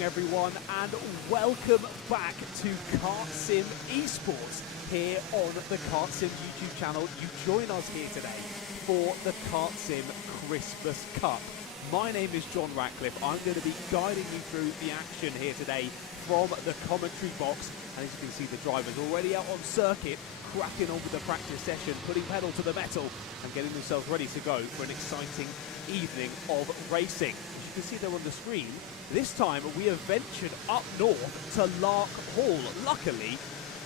morning everyone and welcome back to KartSim Esports here on the KartSim YouTube channel. You join us here today for the KartSim Christmas Cup. My name is John Ratcliffe. I'm going to be guiding you through the action here today from the commentary box, and as you can see, the drivers already out on circuit, cracking on with the practice session, putting pedal to the metal and getting themselves ready to go for an exciting evening of racing. As you can see there on the screen, this time we have ventured up north to Lark Hall. Luckily,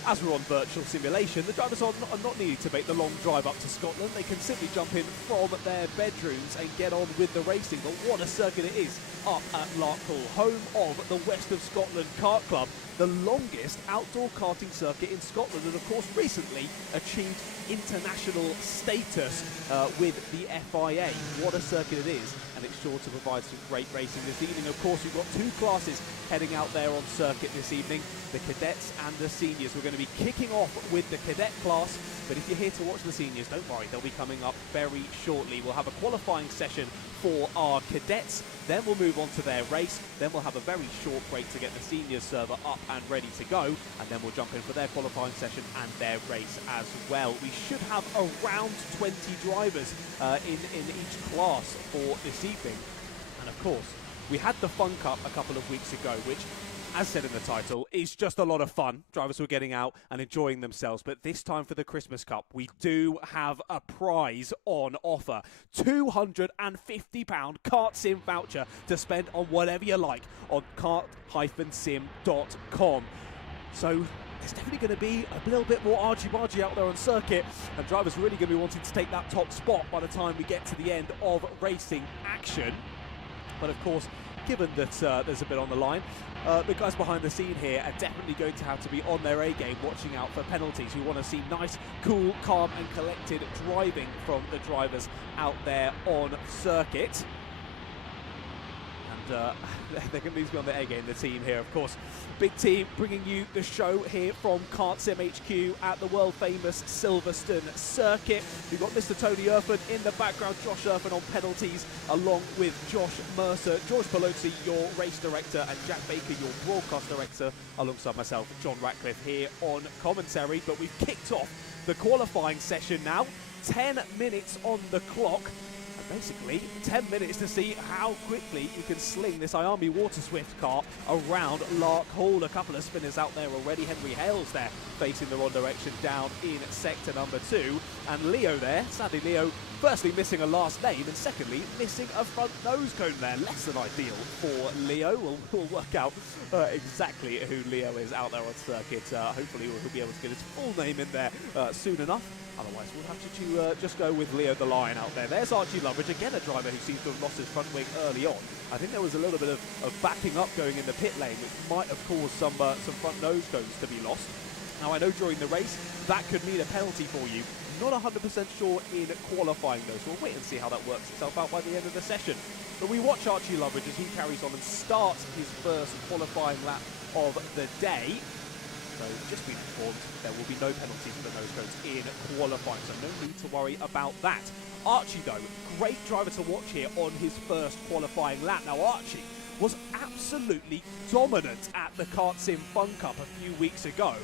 as we're on virtual simulation, the drivers are not needed to make the long drive up to Scotland. They can simply jump in from their bedrooms and get on with the racing. But what a circuit it is up at Lark Hall, home of the West of Scotland Kart Club, the longest outdoor karting circuit in Scotland, and of course recently achieved international status with the FIA. What a circuit it is, and it's sure to provide some great racing this evening. Of course, we've got two classes heading out there on circuit this evening, the cadets and the seniors. We're going to be kicking off with the cadet class, but if you're here to watch the seniors, don't worry, they'll be coming up very shortly. We'll have a qualifying session for our cadets, then we'll move on to their race, then we'll have a very short break to get the seniors server up and ready to go, and then we'll jump in for their qualifying session and their race as well. We should have around 20 drivers in each class for this evening, and of course we had the Fun Cup a couple of weeks ago, which, as said in the title, is just a lot of fun. Drivers were getting out and enjoying themselves. But this time for the Christmas Cup, we do have a prize on offer. £250 KartSim voucher to spend on whatever you like on kart-sim.com. So there's definitely going to be a little bit more argy-bargy out there on circuit, and drivers are really going to be wanting to take that top spot by the time we get to the end of racing action. But of course, given that there's a bit on the line, the guys behind the scene here are definitely going to have to be on their A-game, watching out for penalties. We want to see nice, cool, calm and collected driving from the drivers out there on circuit. And they're going to need to be on their A-game, the team here, of course. Big team bringing you the show here from KartSim HQ at the world-famous Silverstone circuit. We've got Mr. Tony Irfan in the background, Josh Irfan on penalties, along with Josh Mercer, George Pelosi, your race director, and Jack Baker, your broadcast director, alongside myself, John Ratcliffe, here on commentary. But we've kicked off the qualifying session now. 10 minutes on the clock. Basically 10 minutes to see how quickly you can sling this Iami Water Swift car around Lark Hall. A couple of spinners out there already. Henry Hales there facing the wrong direction down in sector number 2, and Leo there, sadly Leo, firstly missing a last name, and secondly missing a front nose cone there. Less than ideal for Leo. We'll work out exactly who Leo is out there on circuit. Hopefully we'll be able to get his full name in there soon enough. Otherwise, we'll have to just go with Leo the Lion out there. There's Archie Loveridge, again a driver who seems to have lost his front wing early on. I think there was a little bit of backing up going in the pit lane, which might have caused some front nose cones to be lost. Now, I know during the race, that could mean a penalty for you. Not 100% sure in qualifying though, so we'll wait and see how that works itself out by the end of the session. But we watch Archie Loveridge as he carries on and starts his first qualifying lap of the day. So just been informed, there will be no penalties for the nose cones in qualifying, so no need to worry about that. Archie though, great driver to watch here on his first qualifying lap. Now Archie was absolutely dominant at the KartSim Fun Cup a few weeks ago.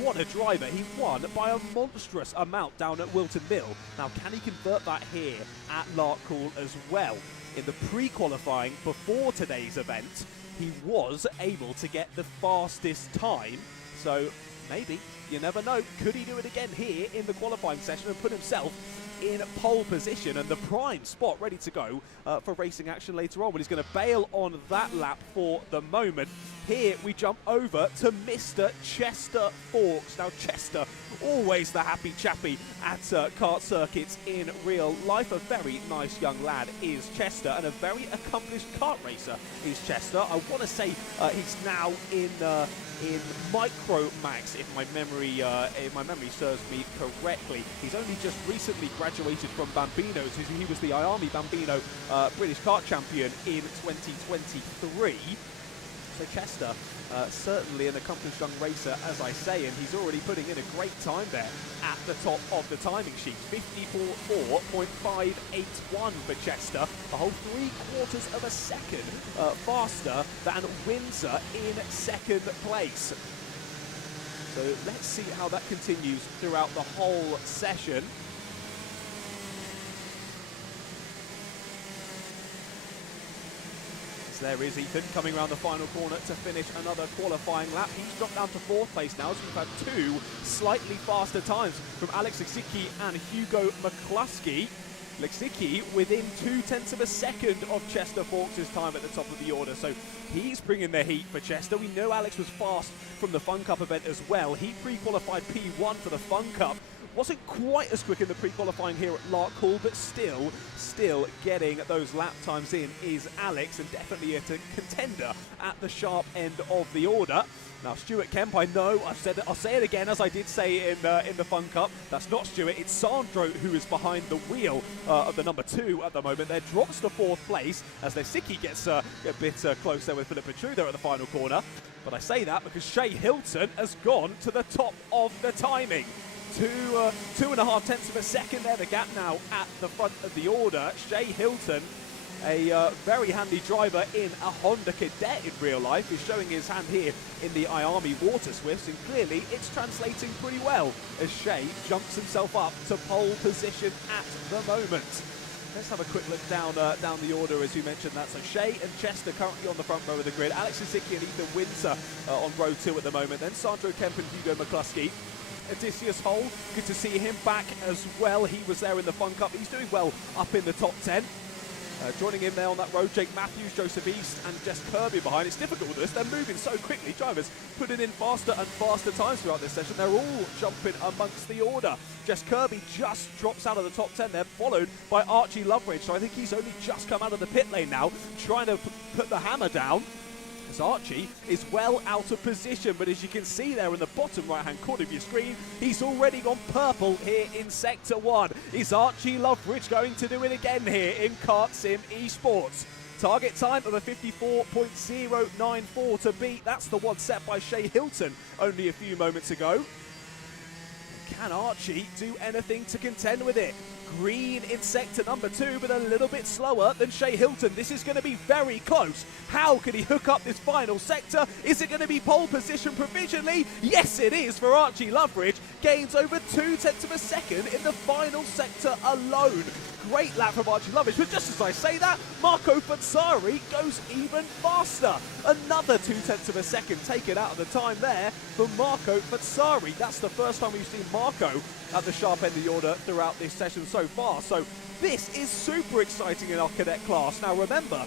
What a driver, he won by a monstrous amount down at Wilton Mill. Now can he convert that here at Lark Hall as well? In the pre-qualifying before today's event, he was able to get the fastest time. So maybe, you never know, could he do it again here in the qualifying session and put himself in pole position and the prime spot ready to go for racing action later on, when he's going to bail on that lap for the moment. Here we jump over to Mr. Chester Fawkes. Now Chester, always the happy chappy at kart circuits in real life. A very nice young lad is Chester, and a very accomplished kart racer is Chester. I want to say he's now in Micro Max, if my memory serves me correctly. He's only just recently graduated from Bambinos. He was the Iami Bambino British kart champion in 2023. So Chester certainly an accomplished young racer, as I say, and he's already putting in a great time there at the top of the timing sheet. 54.581 for Chester, a whole 3/4 of a second faster than Windsor in second place. So let's see how that continues throughout the whole session. There is Ethan coming around the final corner to finish another qualifying lap. He's dropped down to 4th place now, so we've had 2 slightly faster times from Alex Lexicki and Hugo McCluskey. Lexicki within 0.2 of a second of Chester Fawkes' time at the top of the order, so he's bringing the heat for Chester. We know Alex was fast from the Fun Cup event as well. He pre-qualified P1 for the Fun Cup. Wasn't quite as quick in the pre-qualifying here at Larkhall, but still getting those lap times in is Alex, and definitely a contender at the sharp end of the order. Now, Stuart Kemp, I know, I'll say it again as I did say in the Fun Cup. That's not Stuart, it's Sandro who is behind the wheel of the number 2 at the moment. There drops to 4th place as Lexicki gets a bit close there with Philip Petruder at the final corner. But I say that because Shea Hilton has gone to the top of the timing. 2.5 of a second there, the gap now at the front of the order. Shea Hilton, a very handy driver in a Honda Cadet in real life, is showing his hand here in the IAMI Water Swifts, and clearly it's translating pretty well as Shea jumps himself up to pole position at the moment. Let's have a quick look down the order as you mentioned that. So Shea and Chester currently on the front row of the grid. Alex Lexicki and Ethan Windsor on row 2 at the moment. Then Sandro Kemp and Hugo McCluskey. Odysseus Hole, good to see him back as well. He was there in the Fun Cup. He's doing well up in the top 10. Joining him there on that road, Jake Matthews, Joseph East and Jess Kirby behind. It's difficult with this. They're moving so quickly. Drivers putting in faster and faster times throughout this session. They're all jumping amongst the order. Jess Kirby just drops out of the top 10 there, followed by Archie Loveridge. So I think he's only just come out of the pit lane now, trying to put the hammer down. As Archie is well out of position, but as you can see there in the bottom right-hand corner of your screen, he's already gone purple here in Sector 1. Is Archie Loveridge going to do it again here in KartSim Esports? Target time of a 54.094 to beat. That's the one set by Shea Hilton only a few moments ago. Can Archie do anything to contend with it? Green in sector number 2, but a little bit slower than Shea Hilton. This is going to be very close. How can he hook up this final sector? Is it going to be pole position provisionally? Yes, it is for Archie Loveridge. Gains over 0.2 of a second in the final sector alone. Great lap from Archie Loveridge, but just as I say that, Marco Fazzari goes even faster. Another 0.2 of a second taken out of the time there for Marco Fazzari. That's the first time we've seen Marco at the sharp end of the order throughout this session so far. So this is super exciting in our cadet class. Now remember,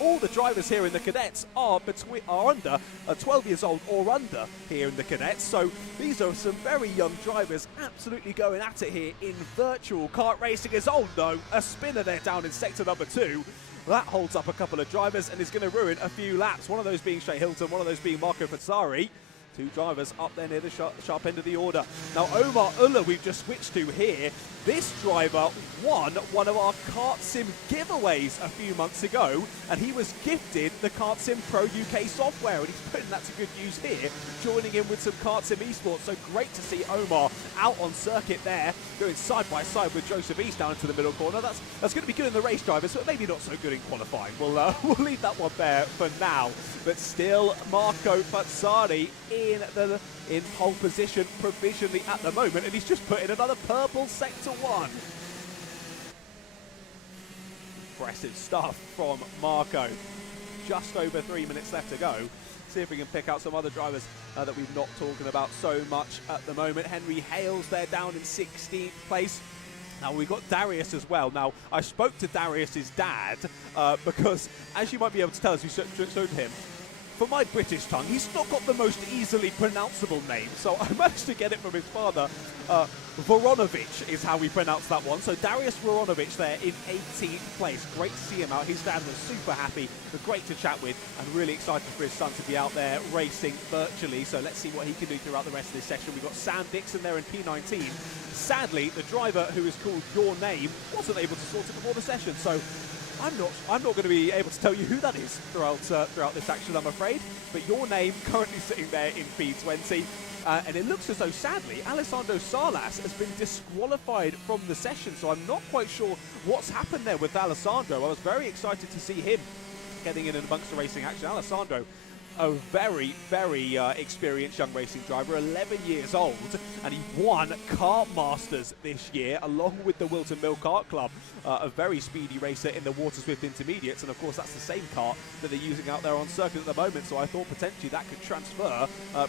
all the drivers here in the cadets are under 12 years old or under here in the cadets. So these are some very young drivers absolutely going at it here in virtual kart racing. As oh no, a spinner there down in sector number 2. That holds up a couple of drivers and is going to ruin a few laps. One of those being Shea Hilton, one of those being Marco Fazzari. 2 drivers up there near the sharp end of the order. Now Omar Ulla we've just switched to here. This driver won one of our KartSim giveaways a few months ago, and he was gifted the KartSim Pro UK software, and he's putting that to good use here, joining in with some KartSim Esports. So great to see Omar out on circuit there, going side by side with Joseph East down into the middle corner. That's going to be good in the race drivers, but maybe not so good in qualifying. We'll leave that one there for now. But still, Marco Fazzari in pole position provisionally at the moment, and he's just put in another purple sector 1. Impressive stuff from Marco. Just over 3 minutes left to go. See if we can pick out some other drivers that we've not talking about so much at the moment. Henry Hales there down in 16th place. Now we've got Darius as well. Now I spoke to Darius's dad because, as you might be able to tell as you showed him, for my British tongue, he's not got the most easily pronounceable name, so I managed to get it from his father. Voronovich is how we pronounce that one. So Darius Voronovich there in 18th place. Great to see him out. His dad was super happy, great to chat with, and really excited for his son to be out there racing virtually. So let's see what he can do throughout the rest of this session. We've got Sam Dixon there in P19. Sadly, the driver who is called Your Name wasn't able to sort it before the session, so I'm not going to be able to tell you who that is throughout this action, I'm afraid. But your name currently sitting there in P20. And it looks as though, sadly, Alessandro Salas has been disqualified from the session. So I'm not quite sure what's happened there with Alessandro. I was very excited to see him getting in amongst the racing action. Alessandro, a very, very experienced young racing driver, 11 years old, and he won Kart Masters this year, along with the Wilton Mill Kart Club, a very speedy racer in the Water Swift Intermediates, and of course that's the same kart that they're using out there on circuit at the moment, so I thought potentially that could transfer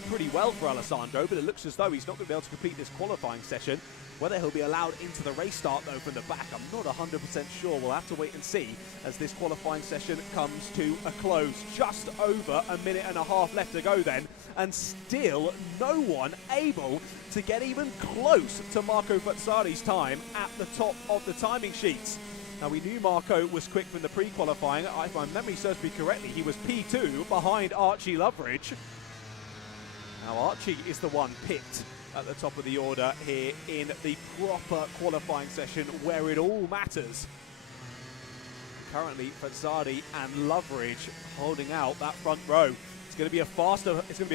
pretty well for Alessandro, but it looks as though he's not going to be able to complete this qualifying session. Whether he'll be allowed into the race start, though, from the back, I'm not 100% sure. We'll have to wait and see as this qualifying session comes to a close. Just over a minute and a half left to go then, and still no one able to get even close to Marco Fazzari's time at the top of the timing sheets. Now, we knew Marco was quick from the pre-qualifying. If my memory serves me correctly, he was P2 behind Archie Loveridge. Now, Archie is the one picked at the top of the order here in the proper qualifying session where it all matters. Currently, Fazzari and Loveridge holding out that front row. It's going to be a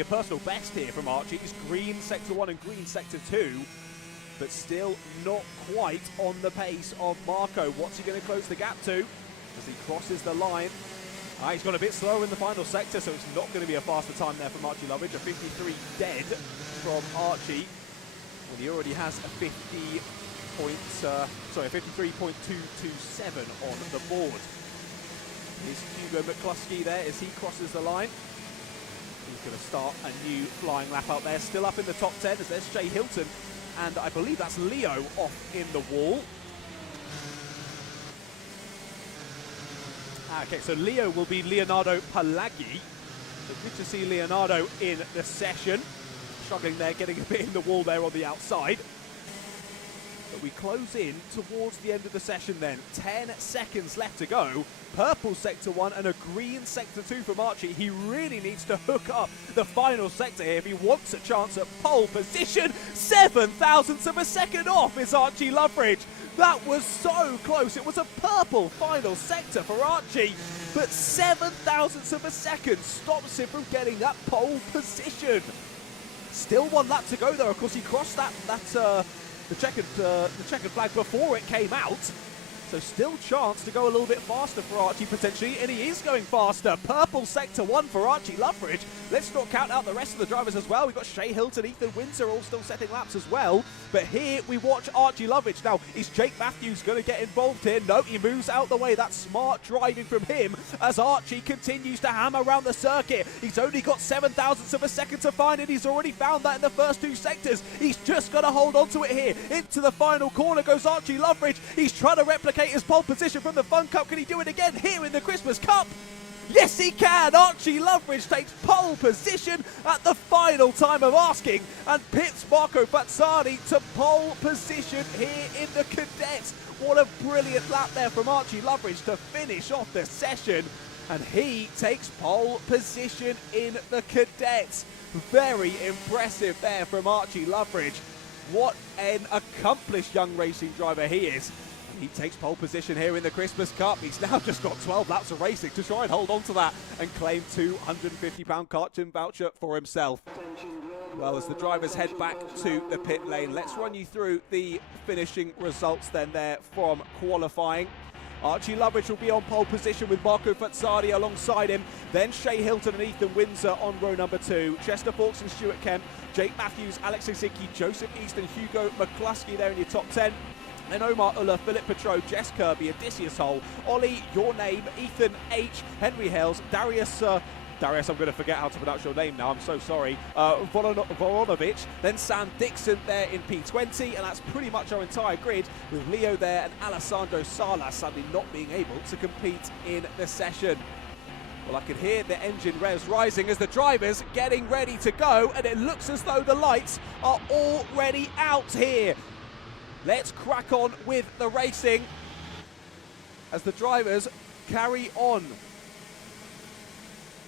personal best here from Archie. It's green sector 1 and green sector 2, but still not quite on the pace of Marco. What's he going to close the gap to as he crosses the line? He's gone a bit slower in the final sector, so it's not going to be a faster time there from Archie Loveridge. A 53 dead from Archie, when he already has a 53.227 on the board. Is Hugo McCluskey there as he crosses the line? He's going to start a new flying lap out there. Still up in the top 10 as there's Shea Hilton, and I believe that's Leo off in the wall. Okay, so Leo will be Leonardo Palaghi. So good to see Leonardo in the session. Struggling there, getting a bit in the wall there on the outside. But we close in towards the end of the session then. 10 seconds left to go. Purple sector 1 and a green sector 2 from Archie. He really needs to hook up the final sector here if he wants a chance at pole position. 7 thousandths of a second off is Archie Loveridge. That was so close. It was a purple final sector for Archie, but 7 thousandths of a second stops him from getting that pole position. Still 1 lap to go though. Of course, he crossed the checkered flag before it came out. So still chance to go a little bit faster for Archie potentially, and he is going faster. Purple sector 1 for Archie Loveridge. Let's not count out the rest of the drivers as well. We've got Shea Hilton, Ethan Windsor all still setting laps as well. But here we watch Archie Loveridge. Now, is Jake Matthews going to get involved here? No, he moves out the way. That's smart driving from him as Archie continues to hammer around the circuit. He's only got 7 thousandths of a second to find it. He's already found that in the first 2 sectors. He's just got to hold on to it here. Into the final corner goes Archie Loveridge. He's trying to replicate his pole position from the Fun Cup. Can he do it again here in the Christmas Cup? Yes, he can! Archie Loveridge takes pole position at the final time of asking and pits Marco Fazzari to pole position here in the Cadet. What a brilliant lap there from Archie Loveridge to finish off the session. And he takes pole position in the Cadet. Very impressive there from Archie Loveridge. What an accomplished young racing driver he is. He takes pole position here in the Christmas Cup. He's now just got 12 laps of racing to try and hold on to that and claim £250 KartSim voucher for himself. Well, as the drivers head back to the pit lane, let's run you through the finishing results then there from qualifying. Archie Loveridge will be on pole position with Marco Fazzari alongside him. Then Shea Hilton and Ethan Windsor on row number 2. Chester Fawkes and Stuart Kemp, Jake Matthews, Alex Osicki, Joseph Easton, Hugo McCluskey there in your top 10. Then Omar Uller, Philip Petro, Jess Kirby, Odysseus Hole, Ollie, Your Name, Ethan H, Henry Hales, Darius, I'm going to forget how to pronounce your name now, I'm so sorry, Voronovic, then Sam Dixon there in P20, and that's pretty much our entire grid, with Leo there and Alessandro Salas sadly not being able to compete in the session. Well, I can hear the engine revs rising as the drivers getting ready to go, and it looks as though the lights are already out here. Let's crack on with the racing as the drivers carry on.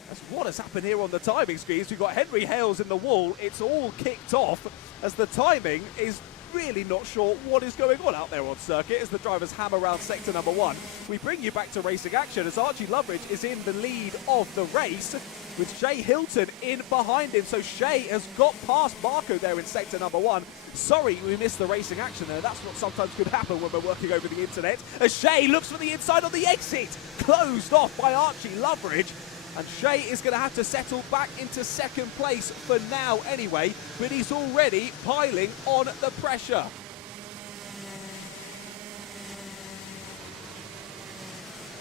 That's what has happened here on the timing screens. We've got Henry Hales in the wall. It's all kicked off as the timing is really not sure what is going on out there on circuit as the drivers hammer around sector number 1. We bring you back to racing action as Archie Loveridge is in the lead of the race with Shea Hilton in behind him. So Shea has got past Marco there in sector number 1. Sorry we missed the racing action there. That's what sometimes could happen when we're working over the internet. As Shea looks for the inside on the exit. Closed off by Archie Loveridge. And Shea is going to have to settle back into second place for now anyway. But he's already piling on the pressure.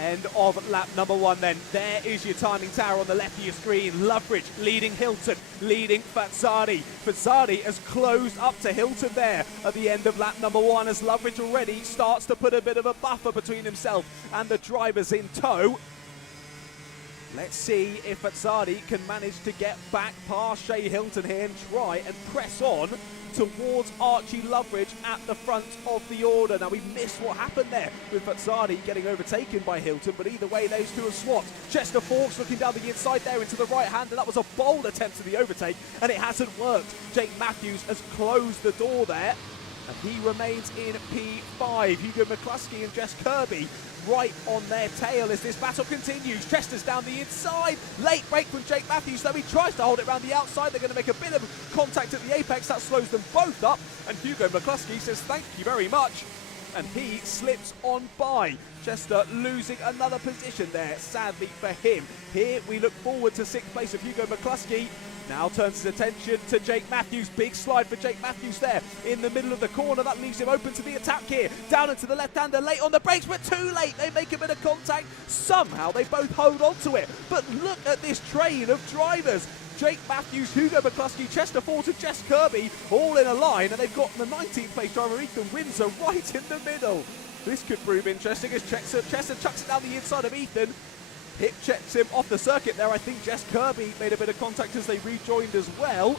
End of lap number 1 then. There is your timing tower on the left of your screen. Loveridge leading Hilton, leading Fazzari. Fazzari has closed up to Hilton there at the end of lap number 1 as Loveridge already starts to put a bit of a buffer between himself and the drivers in tow. Let's see if Fazzari can manage to get back past Shea Hilton here and try and press on towards Archie Loveridge at the front of the order. Now, we missed what happened there with Fazzari getting overtaken by Hilton, but either way, those two are swapped. Chester Forks looking down the inside there into the right hand, and that was a bold attempt to the overtake, and it hasn't worked. Jake Matthews has closed the door there, and he remains in P5. Hugo McCluskey and Jess Kirby right on their tail as this battle continues. Chester's down the inside. Late break from Jake Matthews, though he tries to hold it around the outside. They're going to make a bit of contact at the apex. That slows them both up. And Hugo McCluskey says thank you very much. And he slips on by. Chester losing another position there, sadly for him. Here we look forward to 6th place of Hugo McCluskey. Now turns his attention to Jake Matthews. Big slide for Jake Matthews there in the middle of the corner. That leaves him open to the attack here. Down into the left-hander, late on the brakes, but too late. They make a bit of contact. Somehow they both hold on to it. But look at this train of drivers. Jake Matthews, Hugo McCluskey, Chester Ford and Jess Kirby all in a line. And they've got the 19th place driver, Ethan Windsor, right in the middle. This could prove interesting as Chester chucks it down the inside of Ethan. Hip checks him off the circuit there. I think Jess Kirby made a bit of contact as they rejoined as well.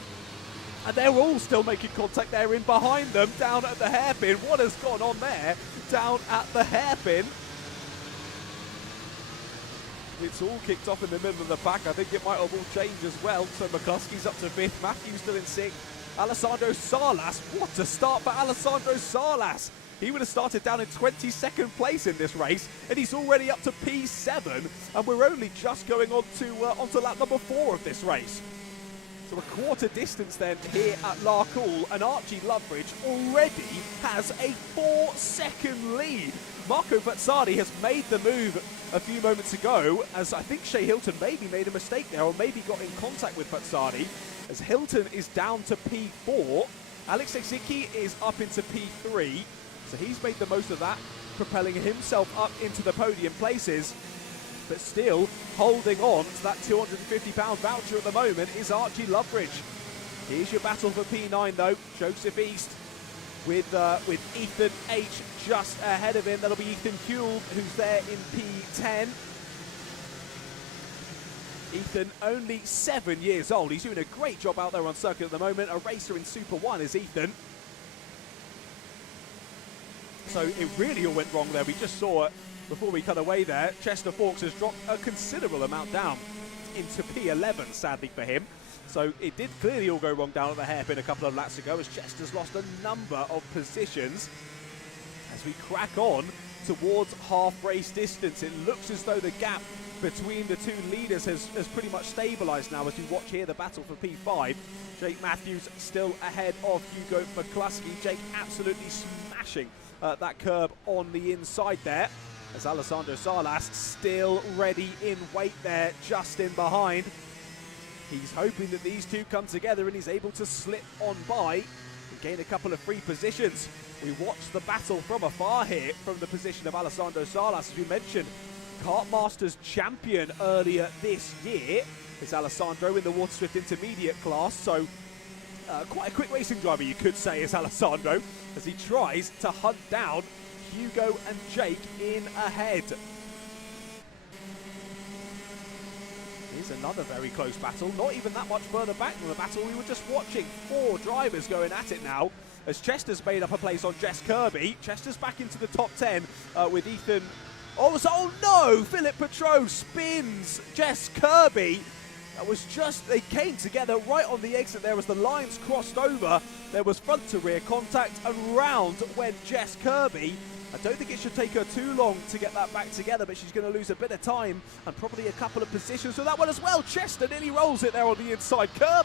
And they're all still making contact there in behind them, down at the hairpin. What has gone on there? Down at the hairpin. It's all kicked off in the middle of the pack. I think it might have all changed as well. So McCluskey's up to 5th, Matthews still in 6th. Alessandro Salas, what a start for Alessandro Salas. He would have started down in 22nd place in this race, and he's already up to P7, and we're only just going on to onto lap number 4 of this race. So a quarter distance then here at Larcool, and Archie Loveridge already has a 4-second lead. Marco Fazzari has made the move a few moments ago, as I think Shea Hilton maybe made a mistake there, or maybe got in contact with Fazzari, as Hilton is down to P4. Alex Exicki is up into P3. So he's made the most of that, propelling himself up into the podium places. But still holding on to that £250 voucher at the moment is Archie Loveridge. Here's your battle for P9 though. Joseph East with Ethan H just ahead of him. That'll be Ethan Kuehl, who's there in P10. Ethan, only 7 years old. He's doing a great job out there on circuit at the moment. A racer in Super 1 is Ethan. So it really all went wrong there. We just saw it before we cut away there. Chester Forks has dropped a considerable amount down into P11, sadly for him. So it did clearly all go wrong down at the hairpin a couple of laps ago as Chester's lost a number of positions. As we crack on towards half race distance, it looks as though the gap between the two leaders has pretty much stabilised now as we watch here the battle for P5. Jake Matthews still ahead of Hugo McCluskey. Jake absolutely smashing that curb on the inside there, as Alessandro Salas still ready in weight there, just in behind. He's hoping that these two come together and he's able to slip on by and gain a couple of free positions. We watch the battle from afar here from the position of Alessandro Salas, as we mentioned. Kart Masters champion earlier this year is Alessandro in the Water Swift Intermediate class, so quite a quick racing driver, you could say, is Alessandro, as he tries to hunt down Hugo and Jake in ahead. Here's another very close battle, not even that much further back from the battle we were just watching. 4 drivers going at it now, as Chester's made up a place on Jess Kirby. Chester's back into the top 10 with Ethan. Oh no! Philip Petro spins Jess Kirby. That was just, they came together right on the exit there as the lines crossed over. There was front to rear contact, and round went Jess Kirby. I don't think it should take her too long to get that back together, but she's going to lose a bit of time and probably a couple of positions for that one as well. Chester nearly rolls it there on the inside curb.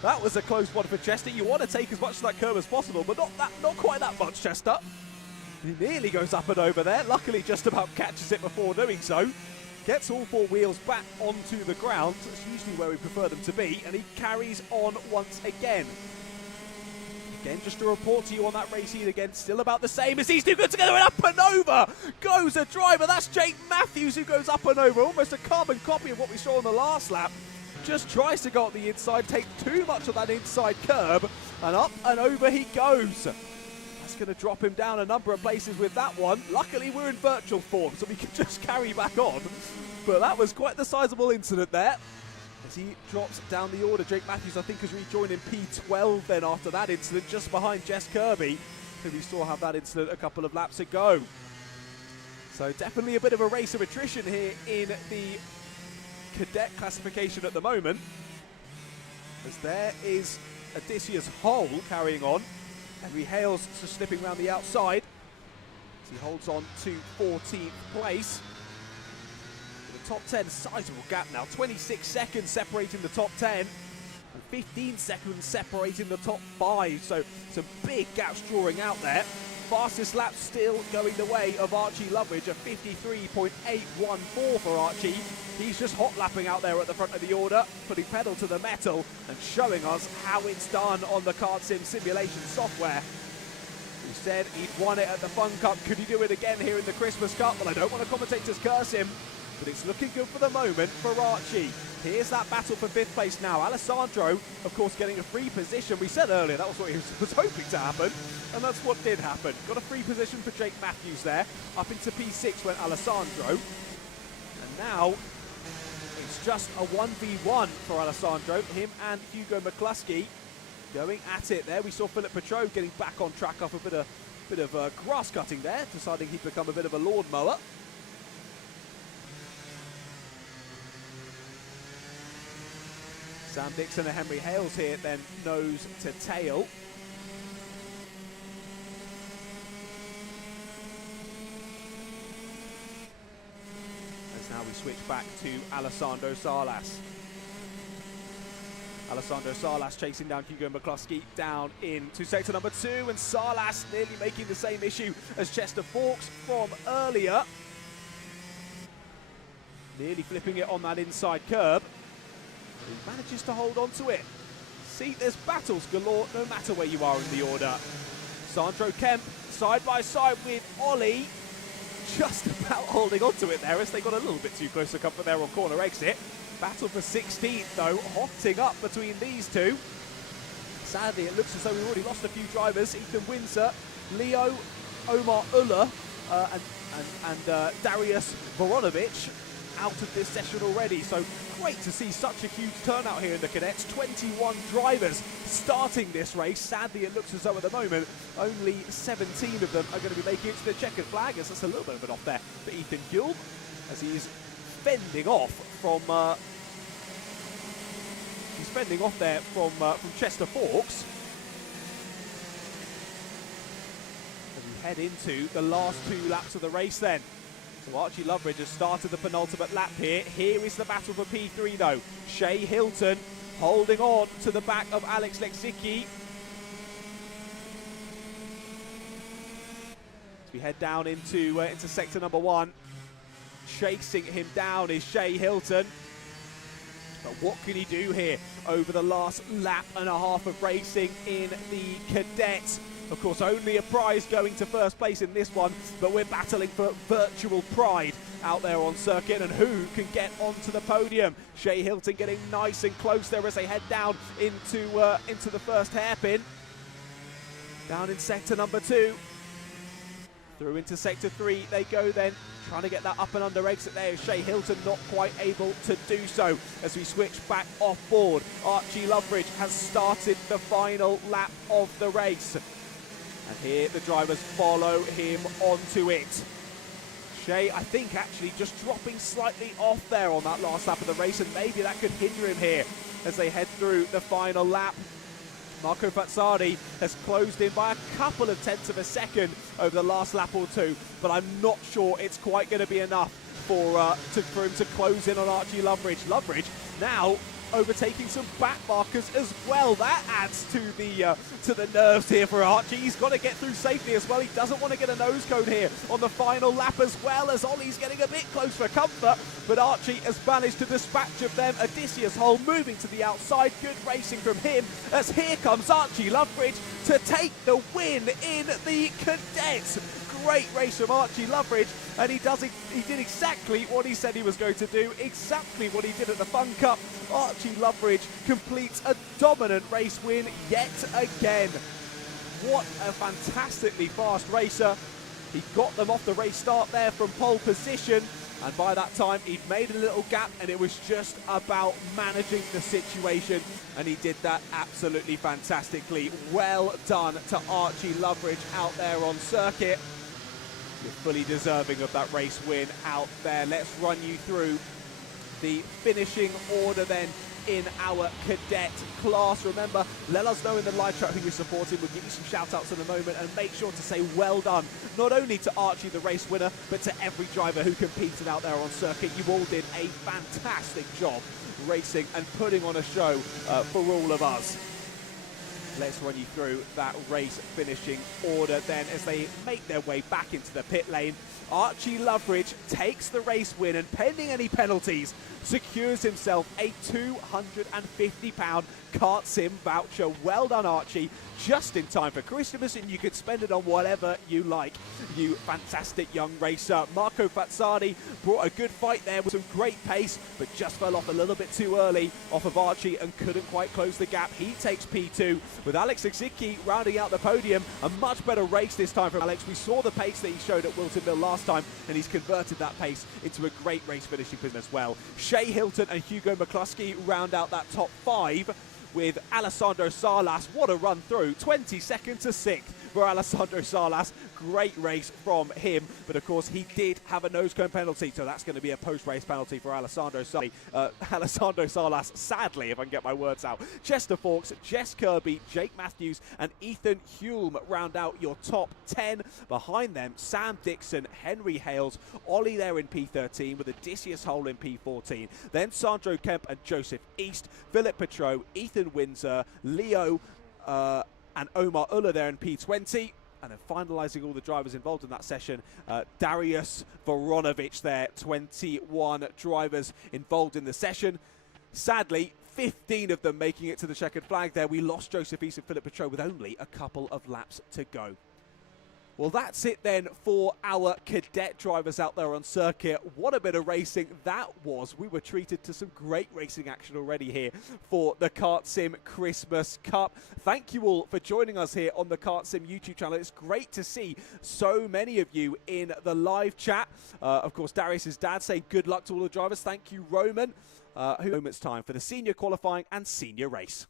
That was a close one for Chester. You want to take as much of that curb as possible, but not quite that much, Chester. He nearly goes up and over there. Luckily, just about catches it before doing so. Gets all four wheels back onto the ground. That's usually where we prefer them to be, and he carries on once again. Again, just to report to you on that race heat again, still about the same as these two go together, and up and over goes a driver. That's Jake Matthews who goes up and over, almost a carbon copy of what we saw on the last lap. Just tries to go up the inside, take too much of that inside curb, and up and over he goes. That's going to drop him down a number of places with that one. Luckily, we're in virtual form, so we can just carry back on. But that was quite the sizable incident there. As he drops down the order, Jake Matthews, I think, has rejoined in P12 then after that incident, just behind Jess Kirby, who we saw have that incident a couple of laps ago. So definitely a bit of a race of attrition here in the Cadet classification at the moment. As there is Odysseus Hole carrying on. Henry Hales just slipping around the outside. As he holds on to 14th place. Top 10, sizable gap now. 26 seconds separating the top 10 and 15 seconds separating the top 5. So some big gaps drawing out there. Fastest lap still going the way of Archie Loveridge, a 53.814 for Archie. He's just hot lapping out there at the front of the order, putting pedal to the metal and showing us how it's done on the KartSim simulation software. He said he'd won it at the Fun Cup. Could he do it again here in the Christmas Cup? Well, I don't want to commentator's curse him, but it's looking good for the moment for Archie. Here's that battle for 5th place now. Alessandro, of course, getting a free position. We said earlier that was what he was hoping to happen, and that's what did happen. Got a free position for Jake Matthews there. Up into P6 went Alessandro. And now it's just a 1v1 for Alessandro. Him and Hugo McCluskey going at it there. We saw Philip Petro getting back on track off a bit of grass cutting there, deciding he'd become a bit of a lawnmower. Sam Dixon and Henry Hales here then nose to tail. As now we switch back to Alessandro Salas. Alessandro Salas chasing down Hugo McCluskey down into sector number 2, and Salas nearly making the same issue as Chester Forks from earlier. Nearly flipping it on that inside curb. He manages to hold on to it. See, there's battles galore no matter where you are in the order. Sandro Kemp side by side with Ollie, just about holding on to it there as they got a little bit too close to comfort there on corner exit. Battle for 16th though, hotting up between these two. Sadly, it looks as though we've already lost a few drivers. Ethan Windsor, Leo, Omar Uller, and Darius Voronovic out of this session already. So great to see such a huge turnout here in the Cadets. 21 drivers starting this race. Sadly, it looks as though at the moment only 17 of them are going to be making it to the checkered flag, as that's a little bit of an off there for Ethan Gulb as he's fending off from Chester Forks. As we head into the last 2 laps of the race then. So Archie Loveridge has started the penultimate lap here. Here is the battle for P3 though. Shay Hilton holding on to the back of Alex Lexicki. As we head down into sector number 1. Chasing him down is Shay Hilton. But what can he do here over the last lap and a half of racing in the Cadet? Of course, only a prize going to first place in this one, but we're battling for virtual pride out there on circuit, and who can get onto the podium. Shay Hilton getting nice and close there as they head down into the first hairpin. Down in sector number 2. Through into sector 3 they go then, trying to get that up and under exit there. Shay Hilton not quite able to do so as we switch back off board. Archie Loveridge has started the final lap of the race. And here the drivers follow him onto it. Shea, I think, actually just dropping slightly off there on that last lap of the race, and maybe that could hinder him here as they head through the final lap. Marco Fazzardi has closed in by a couple of tenths of a second over the last lap or two, but I'm not sure it's quite going to be enough for him to close in on Archie Loveridge. Loveridge now overtaking some back markers as well. That adds to the nerves here for Archie. He's got to get through safely as well. He doesn't want to get a nose cone here on the final lap, as well as Ollie's getting a bit close for comfort, but Archie has managed to dispatch of them. Odysseus Hole moving to the outside. Good racing from him, as here comes Archie Loveridge to take the win in the Cadets. Great race from Archie Loveridge, and he did exactly what he said he was going to do, exactly what he did at the Fun Cup. Archie Loveridge completes a dominant race win yet again. What a fantastically fast racer. He got them off the race start there from pole position, and by that time he'd made a little gap, and it was just about managing the situation, and he did that absolutely fantastically. Well done to Archie Loveridge out there on circuit. You're fully deserving of that race win out there. Let's run you through the finishing order then in our cadet class. Remember, let us know in the live chat who you're supporting. We'll give you some shout outs in a moment, and make sure to say well done not only to Archie the race winner, but to every driver who competed out there on circuit. You all did a fantastic job racing and putting on a show for all of us. Let's run you through that race finishing order then as they make their way back into the pit lane. Archie Loveridge takes the race win, and pending any penalties, secures himself a £250 KartSim voucher. Well done, Archie. Just in time for Christmas, and you could spend it on whatever you like, you fantastic young racer. Marco Fazzardi brought a good fight there with some great pace, but just fell off a little bit too early off of Archie and couldn't quite close the gap. He takes P2, with Alex Exicki rounding out the podium. A much better race this time from Alex. We saw the pace that he showed at Wilton Mill last time, and he's converted that pace into a great race finishing position as well. Shea Hilton and Hugo McCluskey round out that top 5, with Alessandro Salas. What a run through, 22nd to 6th for Alessandro Salas. Great race from him, but of course he did have a nose cone penalty, so that's going to be a post-race penalty for Alessandro Salas, sadly, if I can get my words out. Chester Fawkes, Jess Kirby, Jake Matthews and Ethan Hulme round out your top 10. Behind them, Sam Dixon, Henry Hales, Ollie there in P13 with Odysseus Hole in P14. Then Sandro Kemp and Joseph East, Philip Petro, Ethan Windsor, Leo and Omar Uller there in P20. And then finalising all the drivers involved in that session, Darius Voronovic there, 21 drivers involved in the session. Sadly, 15 of them making it to the checkered flag there. We lost Joseph East and Philip Petro with only a couple of laps to go. Well, that's it then for our cadet drivers out there on circuit. What a bit of racing that was. We were treated to some great racing action already here for the KartSim Christmas Cup. Thank you all for joining us here on the KartSim YouTube channel. It's great to see so many of you in the live chat. Of course, Darius's dad saying good luck to all the drivers. Thank you, Roman. Moments time for the senior qualifying and senior race.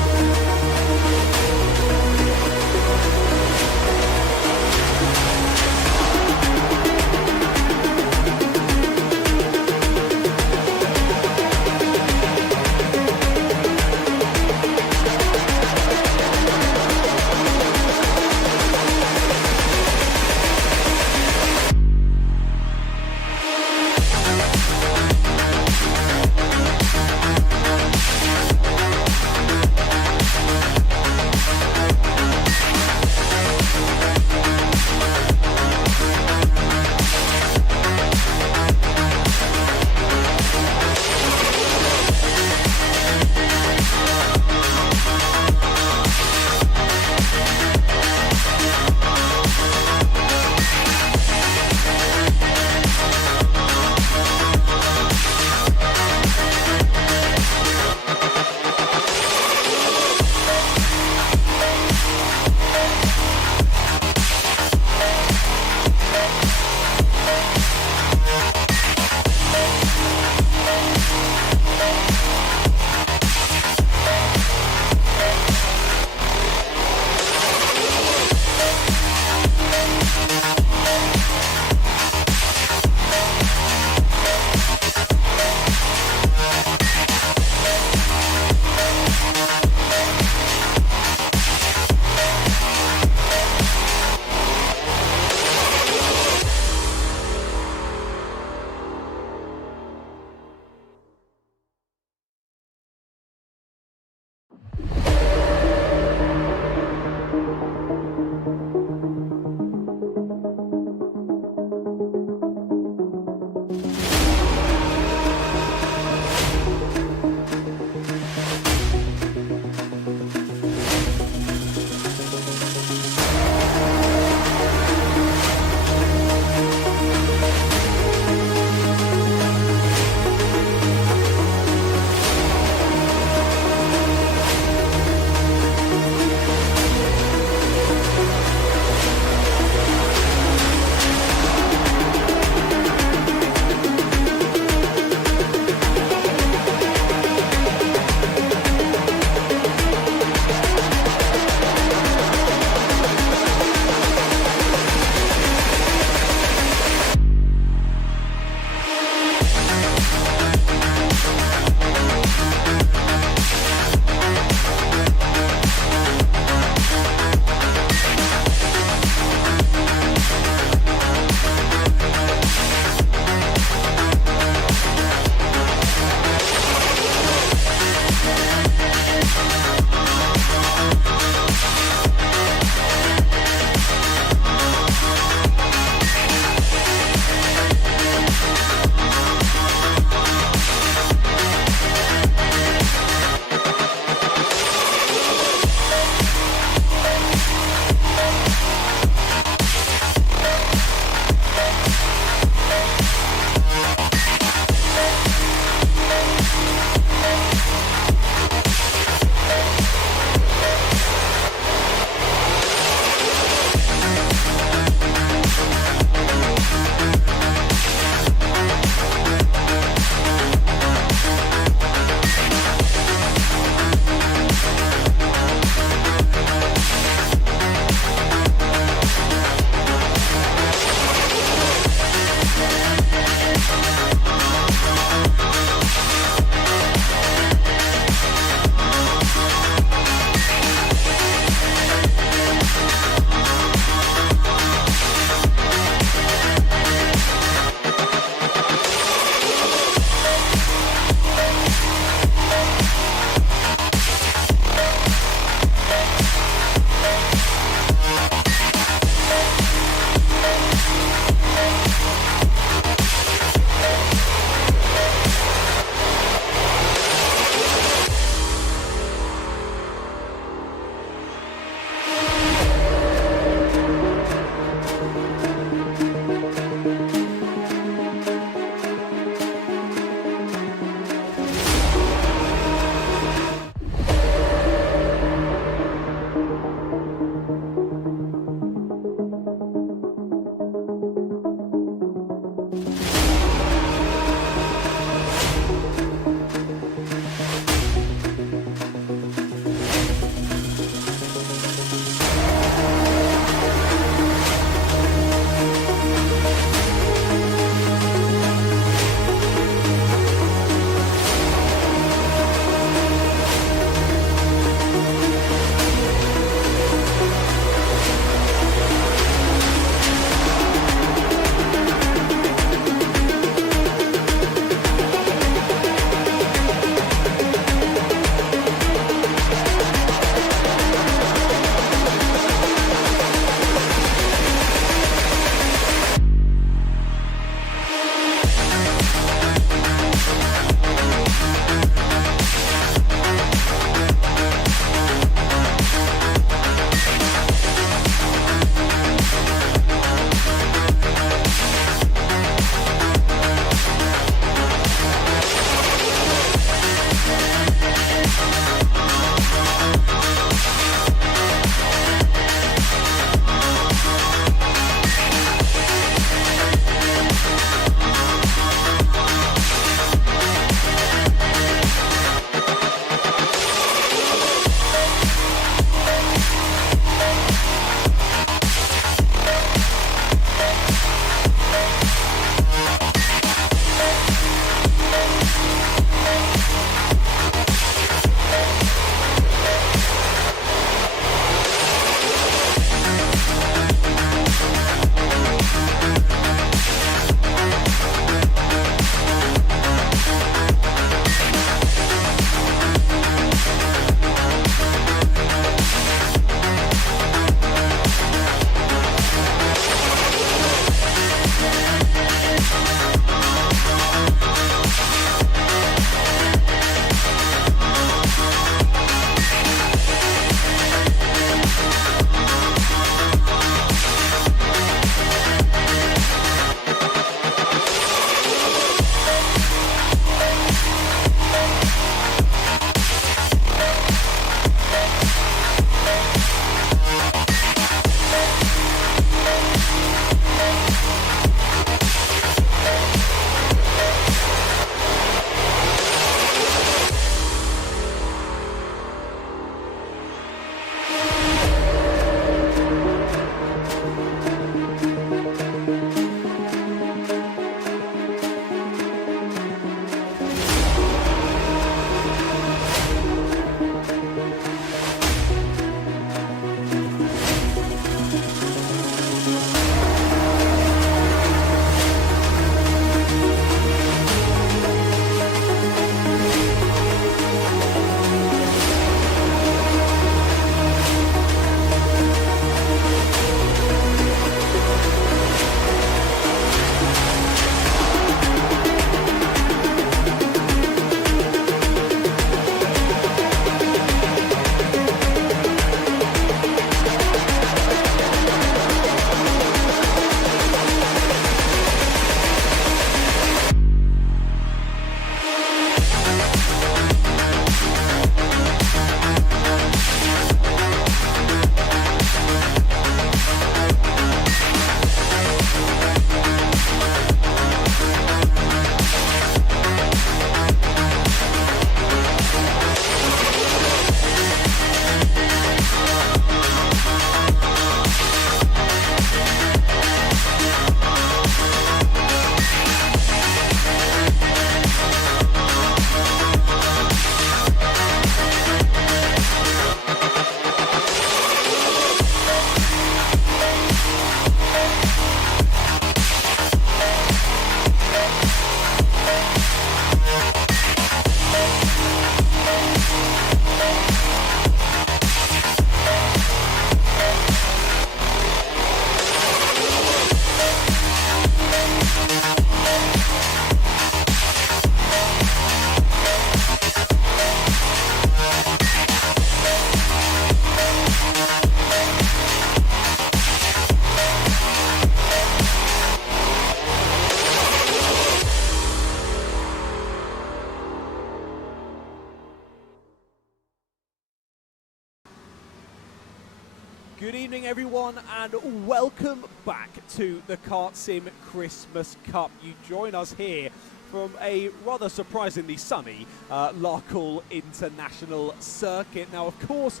Good evening everyone and welcome back to the KartSim Christmas Cup. You join us here from a rather surprisingly sunny Larkhall International Circuit. Now of course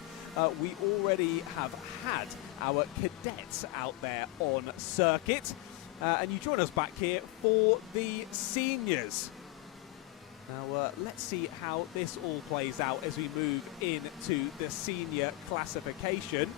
we already have had our cadets out there on circuit and you join us back here for the seniors. Now let's see how this all plays out as we move into the senior classification.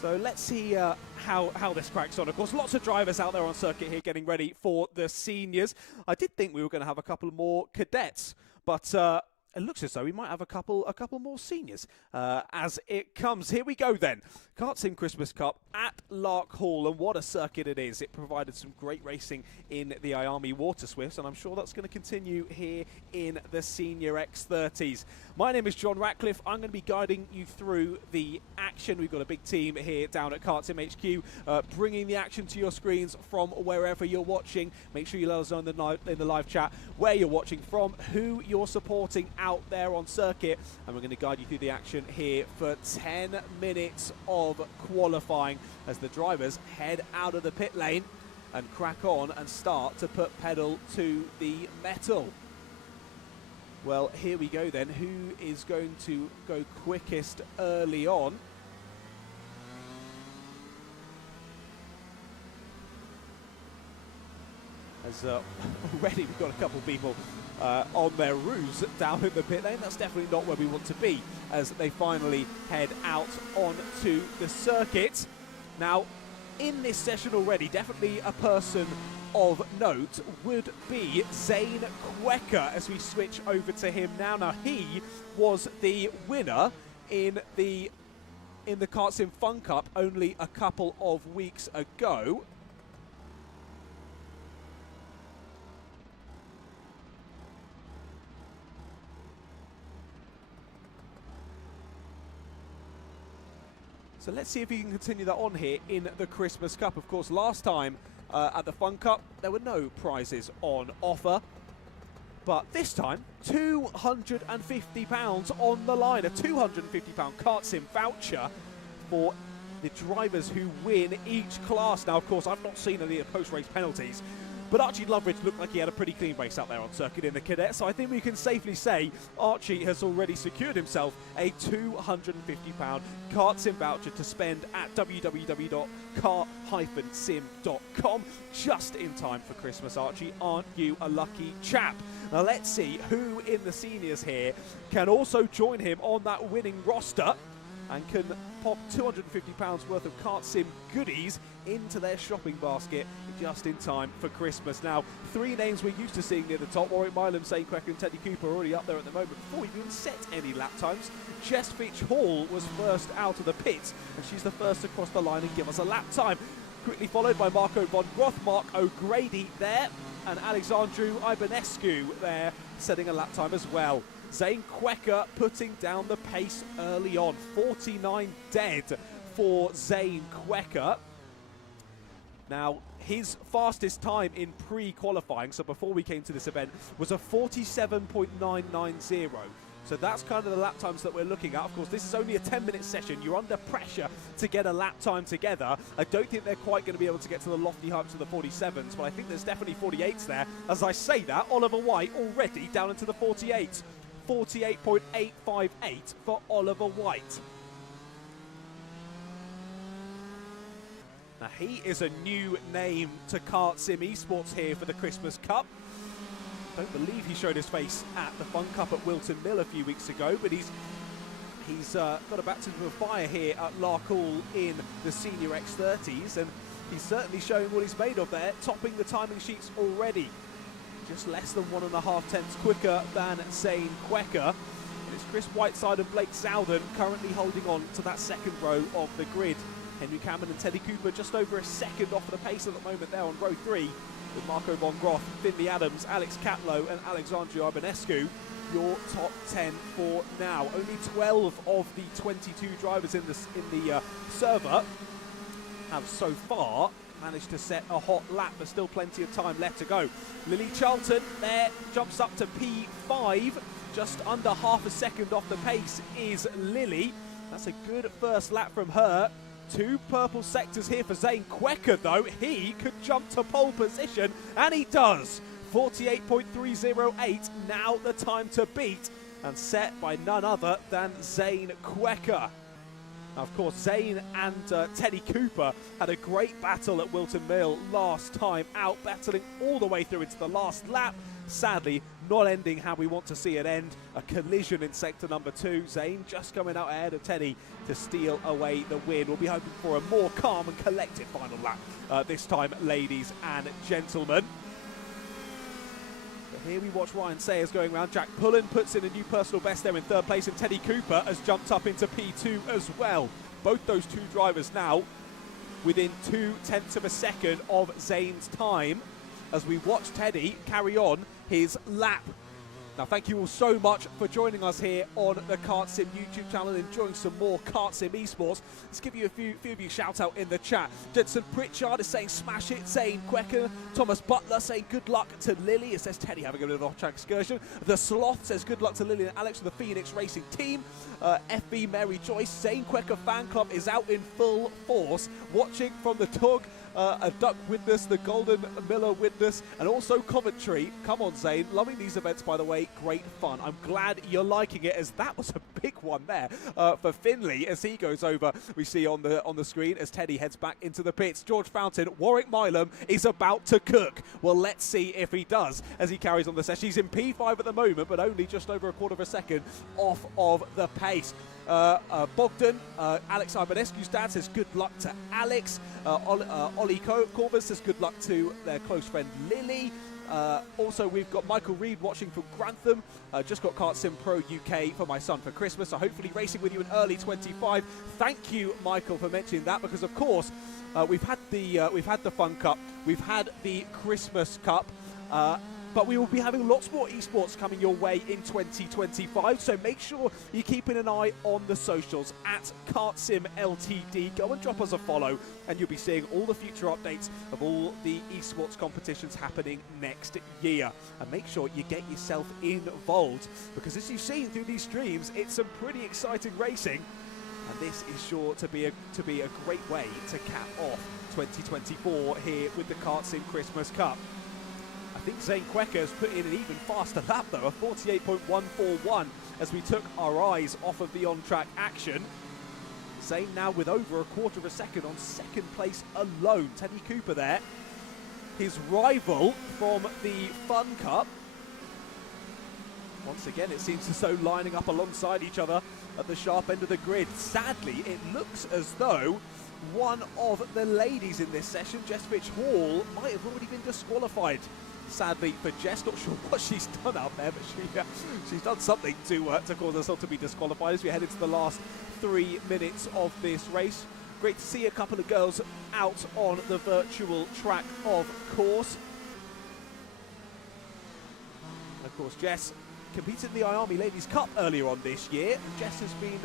So let's see how this cracks on. Of course, lots of drivers out there on circuit here getting ready for the seniors. I did think we were going to have a couple more cadets, but it looks as though we might have a couple more seniors as it comes. Here we go then. KartSim Christmas Cup at Larkhall, and what a circuit it is. It provided some great racing in the Iami Water Swifts, and I'm sure that's going to continue here in the Senior X30s. My name is John Ratcliffe. I'm going to be guiding you through the action. We've got a big team here down at KartSim HQ, bringing the action to your screens from wherever you're watching. Make sure you let us know in the live chat where you're watching from, who you're supporting out there on circuit, and we're going to guide you through the action here for 10 minutes of qualifying as the drivers head out of the pit lane and crack on and start to put pedal to the metal. Well, here we go then. Who is going to go quickest early on? As already we've got a couple of people on their roofs down in the pit lane. That's definitely not where we want to be as they finally head out onto the circuit. Now, in this session already, definitely a person of note would be Zane Quecker as we switch over to him now. Now, he was the winner in the KartSim Fun Cup only a couple of weeks ago. So let's see if we can continue that on here in the Christmas Cup. Of course, last time at the Fun Cup, there were no prizes on offer. But this time, £250 on the line. A £250 KartSim voucher for the drivers who win each class. Now, of course, I've not seen any of the post-race penalties, but Archie Loveridge looked like he had a pretty clean race out there on circuit in the Cadet, so I think we can safely say Archie has already secured himself a £250 KartSim voucher to spend at www.kart-sim.com just in time for Christmas. Archie, aren't you a lucky chap? Now let's see who in the seniors here can also join him on that winning roster and can pop £250 worth of KartSim goodies into their shopping basket just in time for Christmas. Now, three names we're used to seeing near the top: Warwick Milam, Zane Quecker and Teddy Cooper are already up there at the moment before we've even set any lap times. Jess Fitch Hall was first out of the pits, and she's the first to cross the line and give us a lap time. Quickly followed by Marco von Groth, Mark O'Grady there, and Alexandru Ibanescu there, setting a lap time as well. Zane Quecker putting down the pace early on. 49 dead for Zane Quecker. Now, his fastest time in pre-qualifying, so before we came to this event, was a 47.990. So that's kind of the lap times that we're looking at. Of course, this is only a 10-minute session. You're under pressure to get a lap time together. I don't think they're quite going to be able to get to the lofty heights of the 47s, but I think there's definitely 48s there. As I say that, Oliver White already down into the 48s. 48.858 for Oliver White. Now, he is a new name to KartSim Esports here for the Christmas Cup. Don't believe he showed his face at the Fun Cup at Wilton Mill a few weeks ago, but he's got a baptism of fire here at Larkhall in the Senior X30s, and he's certainly showing what he's made of there, topping the timing sheets already. Just less than 1.5 tenths quicker than Zane Quecker. And it's Chris Whiteside and Blake Zowden currently holding on to that second row of the grid. Henry Cameron and Teddy Cooper just over a second off the pace at the moment there on row 3, with Marco von Groth, Finley Adams, Alex Catlow and Alexandru Ibanescu your top 10 for now. Only 12 of the 22 drivers in the server have so far managed to set a hot lap, but still plenty of time left to go. Lily Charlton there jumps up to P5, just under half a second off the pace is Lily. That's a good first lap from her. 2 purple sectors here for Zane Quecker though. He could jump to pole position, and he does. 48.308, now the time to beat, and set by none other than Zane Quecker. Now, of course, Zane and Teddy Cooper had a great battle at Wilton Mill last time out, battling all the way through into the last lap. Sadly, not ending how we want to see it end. A collision in sector number 2. Zane just coming out ahead of Teddy to steal away the win. We'll be hoping for a more calm and collected final lap this time, ladies and gentlemen. Here we watch Ryan Sayers going around. Jack Pullen puts in a new personal best there in 3rd place, and Teddy Cooper has jumped up into P2 as well. Both those 2 drivers now within 0.2 of a second of Zane's time as we watch Teddy carry on his lap. Now, thank you all so much for joining us here on the KartSim YouTube channel, enjoying some more KartSim Esports. Let's give you a few of you shout out in the chat. Jensen Pritchard is saying smash it, Zane Quecker. Thomas Butler saying good luck to Lily. It says Teddy having a bit of an off-track excursion. The Sloth says good luck to Lily and Alex from the Phoenix Racing team. FB Mary Joyce, Zane Quecker fan club is out in full force, watching from the Tug. A Duck witness, the Golden Miller witness, and also commentary. Come on, Zane. Loving these events, by the way. Great fun. I'm glad you're liking it, as that was a big one there for Finley as he goes over. We see on the screen as Teddy heads back into the pits. George Fountain, Warwick Milam is about to cook. Well, let's see if he does as he carries on the session. He's in P5 at the moment, but only just over a quarter of a second off of the pace. Bogdan, Alex Ivanescu's dad says good luck to Alex. Ollie Corvus says good luck to their close friend Lily. Also, we've got Michael Reed watching from Grantham. Just got KartSim Pro UK for my son for Christmas, so hopefully racing with you in early 25. Thank you, Michael, for mentioning that, because of course we've had the Fun Cup, we've had the Christmas Cup. But we will be having lots more esports coming your way in 2025, so make sure you're keeping an eye on the socials at KartSim Ltd. Go and drop us a follow, and you'll be seeing all the future updates of all the esports competitions happening next year. And make sure you get yourself involved, because as you've seen through these streams, it's some pretty exciting racing, and this is sure to be a great way to cap off 2024 here with the KartSim Christmas Cup. I think Zane Quecker has put in an even faster lap though, a 48.141, as we took our eyes off of the on-track action. Zane now with over a quarter of a second on 2nd place alone. Teddy Cooper there, his rival from the Fun Cup. Once again, it seems as though lining up alongside each other at the sharp end of the grid. Sadly, it looks as though one of the ladies in this session, Jess Fitch Hall, might have already been disqualified. Sadly for Jess, not sure what she's done out there, but she's done something to cause herself to be disqualified as we head into the last 3 minutes of this race. Great to see a couple of girls out on the virtual track, of course. And of course, Jess competed in the IARMY Ladies Cup earlier on this year. Jess has been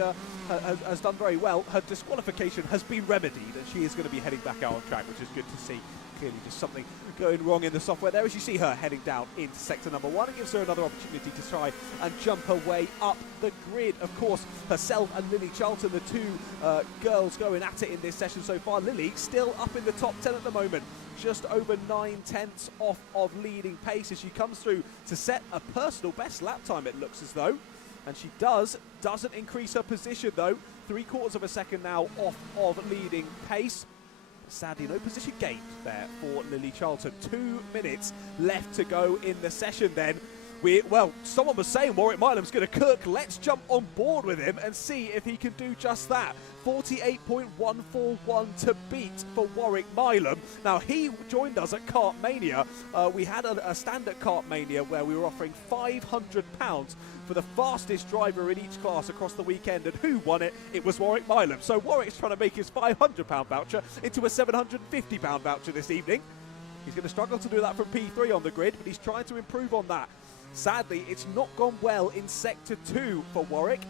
has done very well. Her disqualification has been remedied, and she is going to be heading back out on track, which is good to see. Clearly just something going wrong in the software there, as you see her heading down into sector number 1. It gives her another opportunity to try and jump her way up the grid. Of course, herself and Lily Charlton, the 2 girls going at it in this session so far. Lily still up in the top 10 at the moment, just over 9/10 off of leading pace as she comes through to set a personal best lap time, it looks as though. And she doesn't increase her position though. 3/4 of a second now off of leading pace. Sadly, no position gained there for Lily Charlton. 2 minutes left to go in the session then. Well, someone was saying Warwick Milam's going to cook. Let's jump on board with him and see if he can do just that. 48.141 to beat for Warwick Milam. Now, he joined us at Kart Mania. We had a stand at Kart Mania where we were offering £500 for the fastest driver in each class across the weekend. And who won it? It was Warwick Milam. So Warwick's trying to make his £500 voucher into a £750 voucher this evening. He's going to struggle to do that from P3 on the grid, but he's trying to improve on that. Sadly, it's not gone well in Sector 2 for Warwick.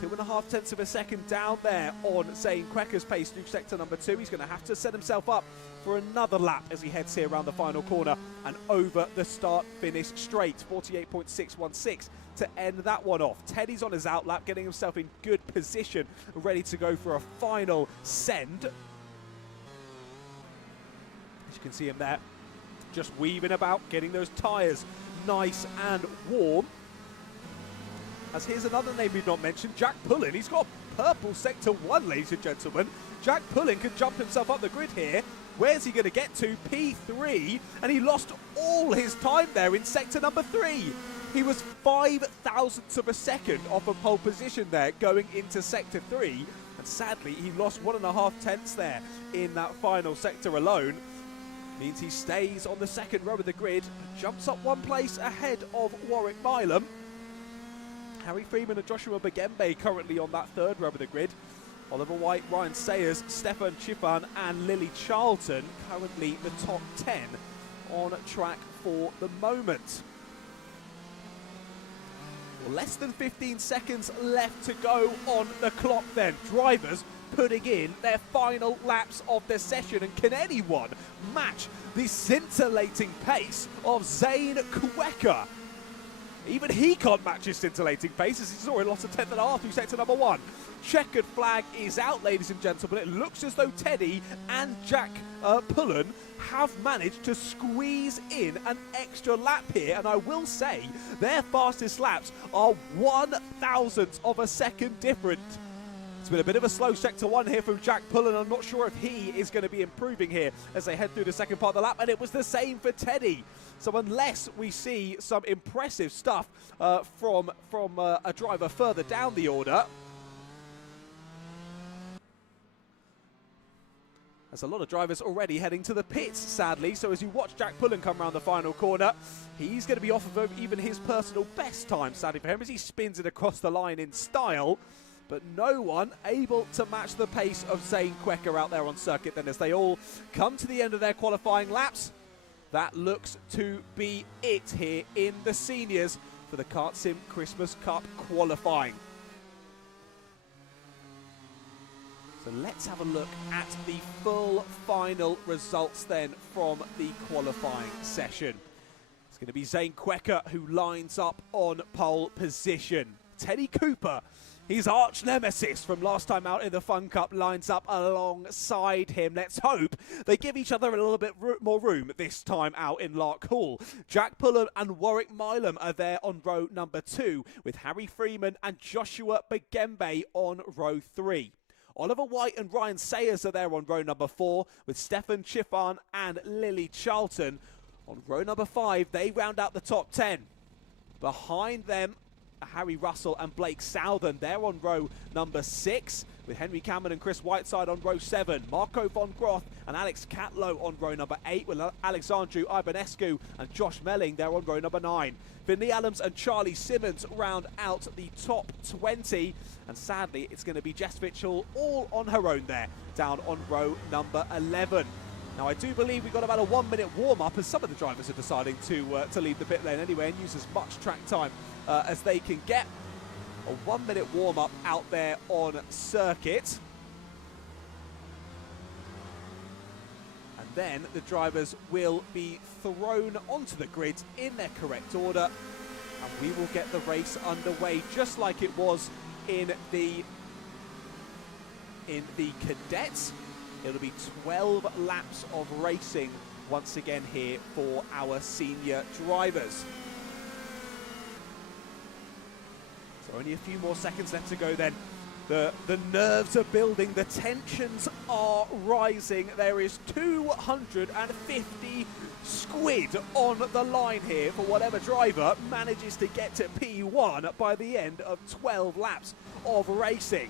2.5 tenths of a second down there on Zane Quecker's pace through sector number 2. He's going to have to set himself up for another lap as he heads here around the final corner and over the start-finish straight. 48.616 to end that one off. Teddy's on his outlap, getting himself in good position, ready to go for a final send. As you can see him there, just weaving about, getting those tyres nice and warm. As here's another name we've not mentioned, Jack Pullen. He's got purple sector 1, ladies and gentlemen. Jack Pullen can jump himself up the grid here. Where's he going to get to? P3, and he lost all his time there in sector number 3. He was 5 thousandths of a second off of pole position there going into sector 3, and sadly he lost 1.5 tenths there in that final sector alone. Means he stays on the second row of the grid, jumps up 1 place ahead of Warwick Milam. Harry Freeman and Joshua Bagembe currently on that 3rd row of the grid. Oliver White, Ryan Sayers, Stefan Chiffan and Lily Charlton currently the top 10 on track for the moment. Well, less than 15 seconds left to go on the clock then. Drivers putting in their final laps of the session, and can anyone match the scintillating pace of Zane Quecker? Even he can't match his scintillating pace as he's already lost a 10.5 through sector number 1. Checkered flag is out, ladies and gentlemen. It looks as though Teddy and Jack Pullen have managed to squeeze in an extra lap here, and I will say their fastest laps are 1/1000th of a second different. It's been a bit of a slow sector 1 here from Jack Pullen. I'm not sure if he is going to be improving here as they head through the second part of the lap, and it was the same for Teddy. So unless we see some impressive stuff from a driver further down the order, there's a lot of drivers already heading to the pits, sadly. So as you watch Jack Pullen come around the final corner, he's going to be off of even his personal best time, sadly for him, as he spins it across the line in style. But no one able to match the pace of Zane Quecker out there on circuit then, as they all come to the end of their qualifying laps. That looks to be it here in the seniors for the KartSim Christmas Cup qualifying. So let's have a look at the full final results then from the qualifying session. It's going to be Zane Quecker who lines up on pole position. Teddy Cooper, his arch nemesis from last time out in the Fun Cup, lines up alongside him. Let's hope they give each other a little bit more room this time out in Lark Hall. Jack Pullen and Warwick Milam are there on row number 2, with Harry Freeman and Joshua Bagembe on row 3. Oliver White and Ryan Sayers are there on row number 4, with Stefan Chiffan and Lily Charlton on row number 5. They round out the top 10. Behind them, Harry Russell and Blake Southern. They're on row number 6, with Henry Cameron and Chris Whiteside on row 7. Marco von Groth and Alex Catlow on row number 8, with Alexandru Ibanescu and Josh Melling. They're on row number 9. Finley Adams and Charlie Simmons round out the top 20. And sadly, it's going to be Jess Mitchell all on her own there, down on row number 11. Now, I do believe we've got about a 1-minute warm-up, as some of the drivers are deciding to leave the pit lane anyway and use as much track time as they can get. A 1-minute warm-up out there on circuit. And then the drivers will be thrown onto the grid in their correct order, and we will get the race underway just like it was in the Cadets. It'll be 12 laps of racing once again here for our senior drivers. So only a few more seconds left to go then. The nerves are building, the tensions are rising. There is 250 squid on the line here for whatever driver manages to get to P1 by the end of 12 laps of racing.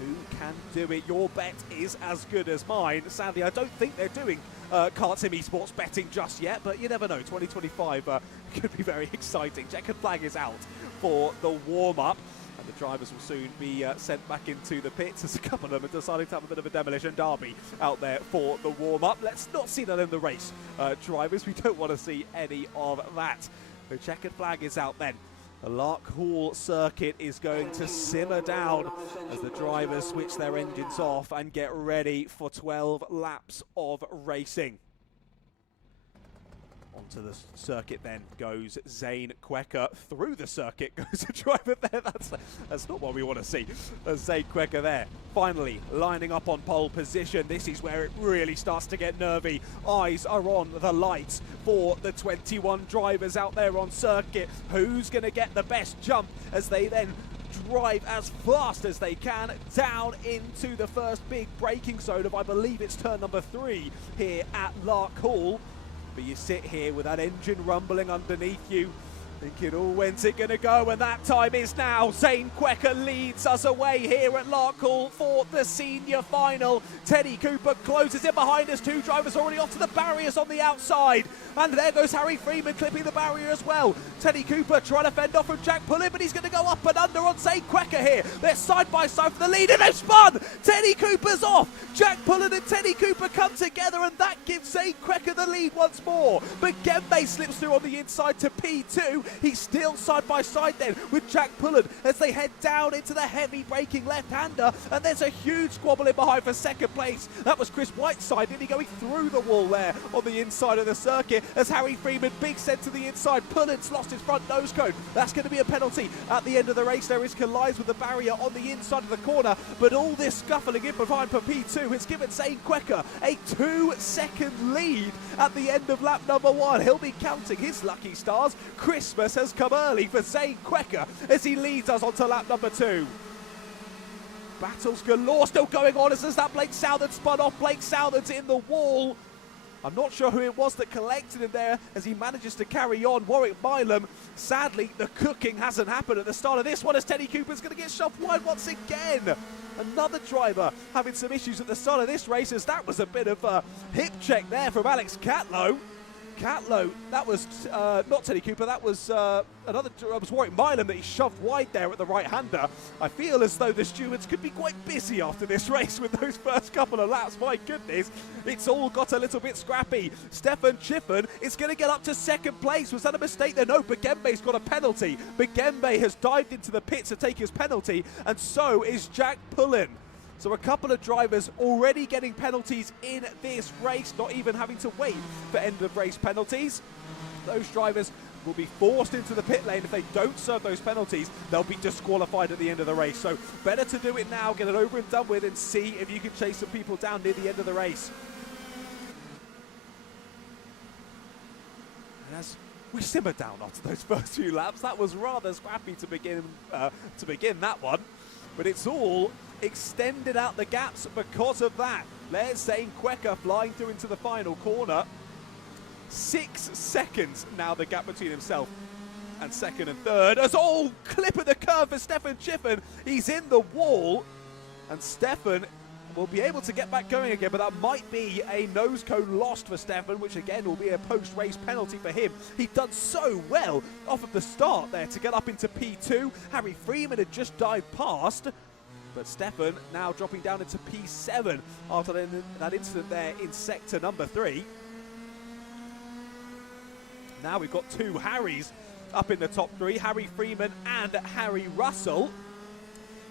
Who can do it? Your bet is as good as mine. Sadly, I don't think they're doing KartSim Esports betting just yet, but you never know. 2025 could be very exciting. Checkered flag is out for the warm-up, and the drivers will soon be sent back into the pits, as a couple of them are deciding to have a bit of a demolition derby out there for the warm-up. Let's not see that in the race, drivers. We don't want to see any of that. The checkered flag is out then The Lark Hall circuit is going to simmer down as the drivers switch their engines off and get ready for 12 laps of racing. Onto the circuit then goes Zane Quecker. Through the circuit goes a driver there. That's not what we want to see. There's Zane Quecker there. Finally lining up on pole position. This is where it really starts to get nervy. Eyes are on the lights for the 21 drivers out there on circuit. Who's going to get the best jump as they then drive as fast as they can down into the first big braking zone of, I believe it's turn number 3 here at Lark Hall. But you sit here with that engine rumbling underneath you, thinking, oh, when's it going to go? And that time is now. Zane Quecker leads us away here at Lark Hall for the senior final. Teddy Cooper closes in behind us. 2 drivers already off to the barriers on the outside. And there goes Harry Freeman clipping the barrier as well. Teddy Cooper trying to fend off from Jack Pullen, but he's going to go up and under on Zane Quecker here. They're side by side for the lead, and they've spun! Teddy Cooper's off! Jack Pullen and Teddy Cooper come together, and that gives Zane Quecker the lead once more. But Gembe slips through on the inside to P2. He's still side by side then with Jack Pullen as they head down into the heavy braking left-hander, and there's a huge squabble in behind for second place. That was Chris Whiteside, nearly going through the wall there on the inside of the circuit as Harry Freeman big sent to the inside. Pullen's lost his front nose cone. That's going to be a penalty at the end of the race. There is collides with the barrier on the inside of the corner, but all this scuffling in behind for P2 has given Zane Quecker a 2-second lead at the end of lap number 1. He'll be counting his lucky stars. Christmas has come early for Zane Quecker as he leads us onto lap number 2. Battles galore still going on as that Blake Southern spun off. Blake Southern's in the wall. I'm not sure who it was that collected him there as he manages to carry on. Warwick Milam, sadly, the cooking hasn't happened at the start of this one as Teddy Cooper's going to get shoved wide once again. Another driver having some issues at the start of this race as that was a bit of a hip check there from Alex Catlow. Catlow, that was not Teddy Cooper, that was Warwick Milam that he shoved wide there at the right-hander. I feel as though the stewards could be quite busy after this race with those first couple of laps. My goodness, it's all got a little bit scrappy. Stefan Chiffon is going to get up to second place. Was that a mistake there? No, Bagembe's got a penalty. Bagembe has dived into the pits to take his penalty, and so is Jack Pullen. So a couple of drivers already getting penalties in this race, not even having to wait for end of race penalties. Those drivers will be forced into the pit lane. If they don't serve those penalties, they'll be disqualified at the end of the race. So better to do it now, get it over and done with, and see if you can chase some people down near the end of the race. And as we simmer down after those first few laps, that was rather scrappy to begin that one. But it's all extended out the gaps because of that. There's Zane Quecker flying through into the final corner. 6 seconds now the gap between himself and second and third. As all clip of the curve for Stefan Chiffon. He's in the wall, and Stefan will be able to get back going again, but that might be a nose cone lost for Stefan, which again will be a post-race penalty for him. He'd done so well off of the start there to get up into P2. Harry Freeman had just dived past, but Stefan now dropping down into P7 after that incident there in sector number 3. Now we've got 2 Harrys up in the top 3, Harry Freeman and Harry Russell.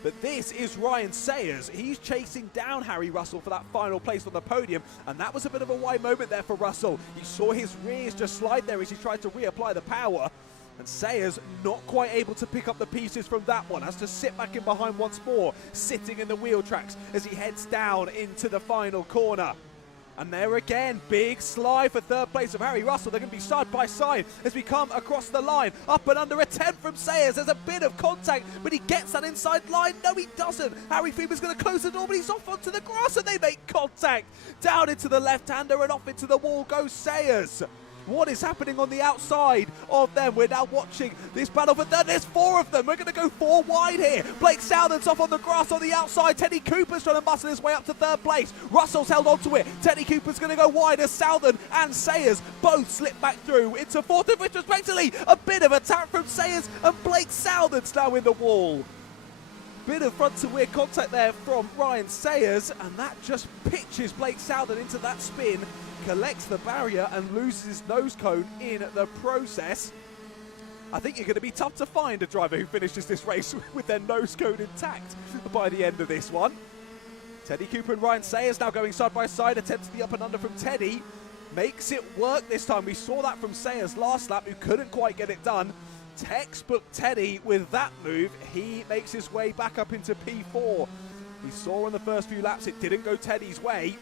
But this is Ryan Sayers. He's chasing down Harry Russell for that final place on the podium, and that was a bit of a wide moment there for Russell. You saw his rears just slide there as he tried to reapply the power, and Sayers not quite able to pick up the pieces from that one. Has to sit back in behind once more, sitting in the wheel tracks as he heads down into the final corner. And there again, big slide for third place of Harry Russell. They're going to be side by side as we come across the line. Up and under, attempt from Sayers. There's a bit of contact, but he gets that inside line. No, he doesn't. Harry Freeman's going to close the door, but he's off onto the grass, and they make contact. Down into the left-hander, and off into the wall goes Sayers. What is happening on the outside of them? We're now watching this battle for third. There's 4 of them. We're going to go 4 wide here. Blake Southern's off on the grass on the outside. Teddy Cooper's trying to muscle his way up to third place. Russell's held onto it. Teddy Cooper's going to go wide as Southern and Sayers both slip back through into fourth, and retrospectively a bit of attack from Sayers, and Blake Southern's now in the wall. Bit of front to rear contact there from Ryan Sayers, and that just pitches Blake Southern into that spin, collects the barrier and loses his nose cone in the process. I think you're going to be tough to find a driver who finishes this race with their nose cone intact by the end of this one. Teddy Cooper and Ryan Sayers now going side by side, attempts the up and under from Teddy. Makes it work this time. We saw that from Sayers last lap, who couldn't quite get it done. Textbook Teddy with that move. He makes his way back up into P4. We saw on the first few laps it didn't go Teddy's way,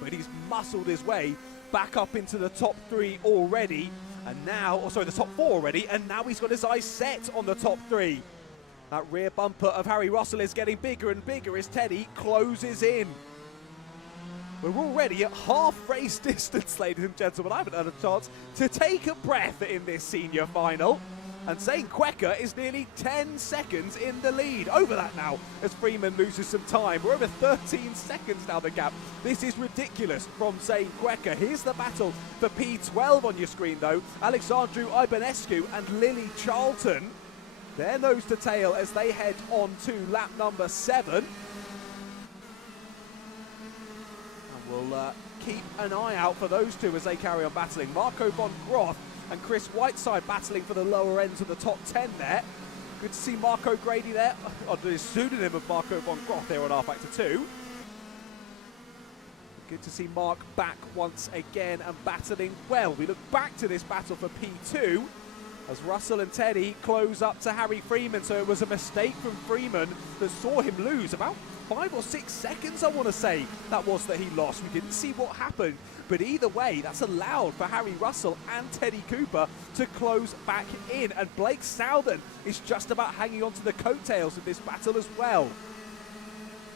but he's muscled his way back up into the top 3 already. And now, the top 4 already, and now he's got his eyes set on the top 3. That rear bumper of Harry Russell is getting bigger and bigger as Teddy closes in. We're already at half race distance, ladies and gentlemen. I haven't had a chance to take a breath in this senior final. And Zane Quecker is nearly 10 seconds in the lead. Over that now as Freeman loses some time. We're over 13 seconds now, the gap. This is ridiculous from Zane Quecker. Here's the battle for P12 on your screen, though. Alexandru Ibanescu and Lily Charlton. They're nose to tail as they head on to lap number 7. And we'll keep an eye out for those two as they carry on battling. Marco von Groth and Chris Whiteside battling for the lower ends of the top 10 there. Good to see Marco Grady there, under his pseudonym of Marco von Groth there on R-Factor 2. Good to see Mark back once again and battling well. We look back to this battle for P2 as Russell and Teddy close up to Harry Freeman. So it was a mistake from Freeman that saw him lose about 5 or 6 seconds, I want to say, that he lost. We didn't see what happened, but either way, that's allowed for Harry Russell and Teddy Cooper to close back in. And Blake Southern is just about hanging on to the coattails of this battle as well.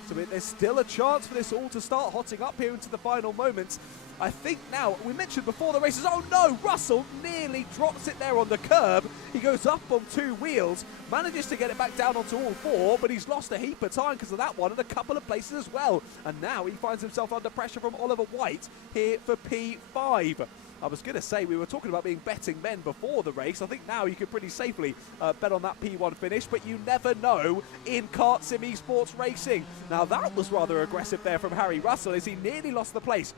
So there's still a chance for this all to start hotting up here into the final moments. I think now, we mentioned before the races, oh no, Russell nearly drops it there on the curb. He goes up on 2 wheels, manages to get it back down onto all 4, but he's lost a heap of time because of that one and a couple of places as well. And now he finds himself under pressure from Oliver White here for P5. I was going to say, we were talking about being betting men before the race. I think now you could pretty safely bet on that P1 finish, but you never know in KartSim Esports racing. Now that was rather aggressive there from Harry Russell as he nearly lost the place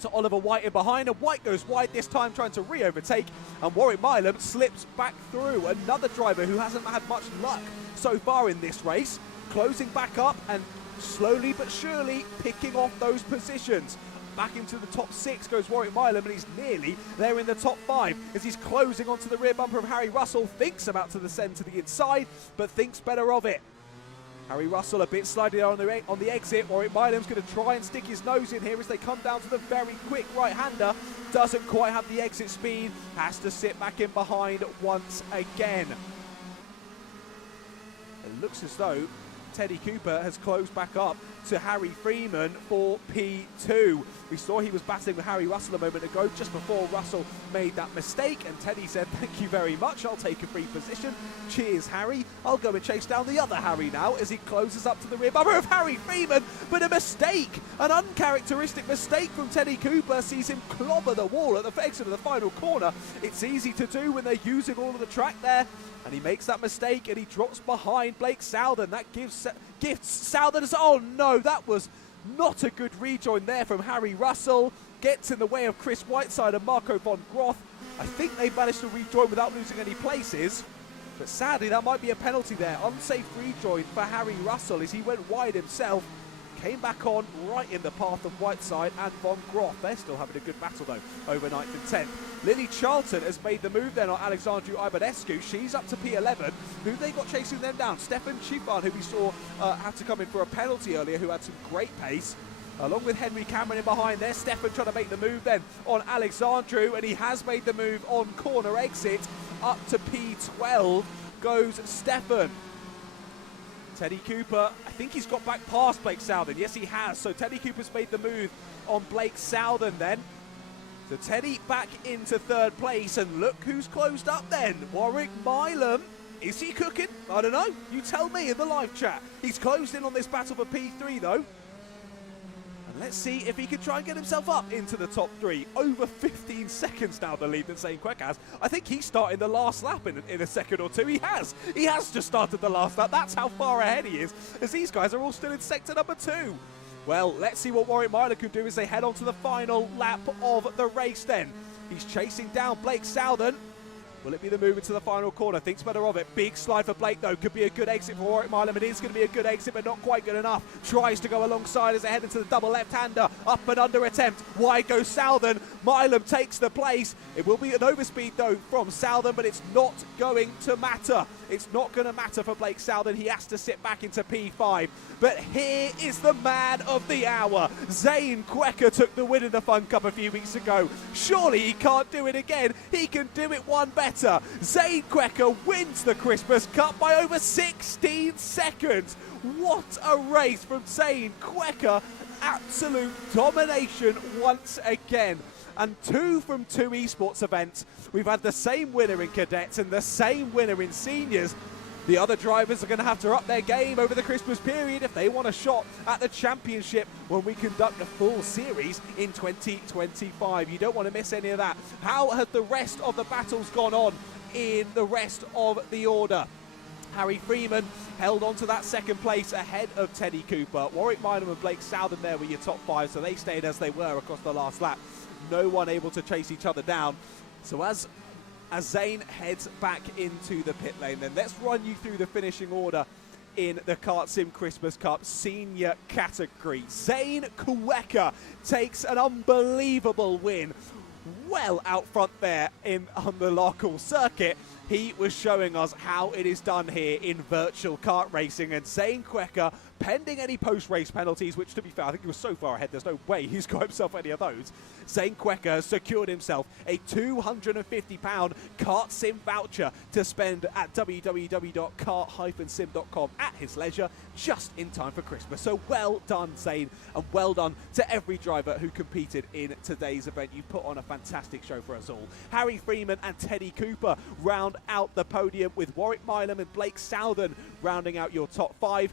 to Oliver White in behind, and White goes wide this time trying to re-overtake, and Warwick Milam slips back through. Another driver who hasn't had much luck so far in this race, closing back up and slowly but surely picking off those positions. Back into the top 6 goes Warwick Milam, and he's nearly there in the top 5 as he's closing onto the rear bumper of Harry Russell. Thinks about to descend to the inside, but thinks better of it. Harry Russell a bit sliding on the exit. Warwick Milam's going to try and stick his nose in here as they come down to the very quick right-hander. Doesn't quite have the exit speed. Has to sit back in behind once again. It looks as though Teddy Cooper has closed back up to Harry Freeman for P2. We saw he was battling with Harry Russell a moment ago, just before Russell made that mistake, and Teddy said, thank you very much, I'll take a free position. Cheers, Harry. I'll go and chase down the other Harry now as he closes up to the rear bumper of Harry Freeman, but a mistake, an uncharacteristic mistake from Teddy Cooper sees him clobber the wall at the exit of the final corner. It's easy to do when they're using all of the track there, and he makes that mistake and he drops behind Blake Southern. That gifts Southern. Oh no, that was not a good rejoin there from Harry Russell. Gets in the way of Chris Whiteside and Marco von Groth. I think they managed to rejoin without losing any places, but sadly that might be a penalty there. Unsafe rejoin for Harry Russell as he went wide himself. Came back on right in the path of Whiteside and von Groth. They're still having a good battle though over 9th and 10th. Lily Charlton has made the move then on Alexandru Ibanescu. She's up to P11. Who they got chasing them down? Stefan Chifan, who we saw had to come in for a penalty earlier, who had some great pace. Along with Henry Cameron in behind there. Stefan trying to make the move then on Alexandru, and he has made the move on corner exit. Up to P12 goes Stefan. Teddy Cooper, I think he's got back past Blake Southern. Yes, he has. So Teddy Cooper's made the move on Blake Southern then. So Teddy back into 3rd place, and look who's closed up then. Warwick Milam. Is he cooking? I don't know. You tell me in the live chat. He's closed in on this battle for P3 though. And let's see if he can try and get himself up into the top 3. Over 15 seconds now the lead that Zane Queck has. I think he's starting the last lap in a second or two. He has. He has just started the last lap. That's how far ahead he is, as these guys are all still in sector number 2. Well, let's see what Warwick Milam can do as they head on to the final lap of the race then. He's chasing down Blake Southern. Will it be the move into the final corner? Thinks better of it. Big slide for Blake, though. Could be a good exit for Warwick Milam. It is going to be a good exit, but not quite good enough. Tries to go alongside as they head into the double left-hander. Up and under attempt. Wide goes Southern. Milam takes the place. It will be an overspeed, though, from Southern, but it's not going to matter. It's not going to matter for Blake Southern. He has to sit back into P5. But here is the man of the hour. Zane Quecker took the win in the Fun Cup a few weeks ago. Surely he can't do it again. He can do it one better. Zane Quecker wins the Christmas Cup by over 16 seconds. What a race from Zane Quecker. Absolute domination once again. And 2 from 2 esports events. We've had the same winner in cadets and the same winner in seniors. The other drivers are going to have to up their game over the Christmas period if they want a shot at the championship when we conduct a full series in 2025. You don't want to miss any of that. How have the rest of the battles gone on in the rest of the order? Harry Freeman held on to that second place ahead of Teddy Cooper. Warwick Milam and Blake Southern there were your top 5, so they stayed as they were across the last lap. No one able to chase each other down. So as Zane heads back into the pit lane, then let's run you through the finishing order in the KartSim Christmas Cup senior category. Zane Quecker takes an unbelievable win. Well out front there on the Larkall circuit. He was showing us how it is done here in virtual kart racing, and Zane Quecker, pending any post-race penalties, which to be fair, I think he was so far ahead, there's no way he's got himself any of those. Zane Quecker secured himself a £250 KartSim voucher to spend at www.kart-sim.com at his leisure, just in time for Christmas. So well done, Zane, and well done to every driver who competed in today's event. You put on a fantastic show for us all. Harry Freeman and Teddy Cooper round out the podium, with Warwick Milam and Blake Southern rounding out your top 5.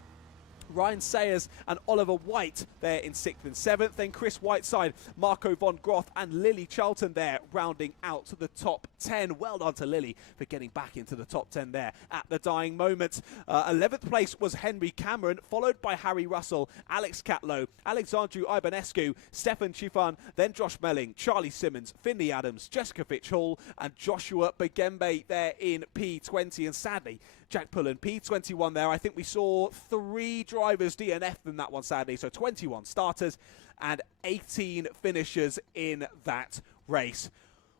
Ryan Sayers and Oliver White there in 6th and 7th. Then Chris Whiteside, Marco von Groth and Lily Charlton there rounding out to the top 10. Well done to Lily for getting back into the top 10 there at the dying moment. 11th place was Henry Cameron, followed by Harry Russell, Alex Catlow, Alexandru Ibanescu, Stefan Chifan, then Josh Melling, Charlie Simmons, Finley Adams, Jessica Fitch-Hall and Joshua Bagembe there in P20. And sadly, Jack Pullen, P21 there. I think we saw 3 drivers DNF in that one, sadly. So 21 starters and 18 finishers in that race.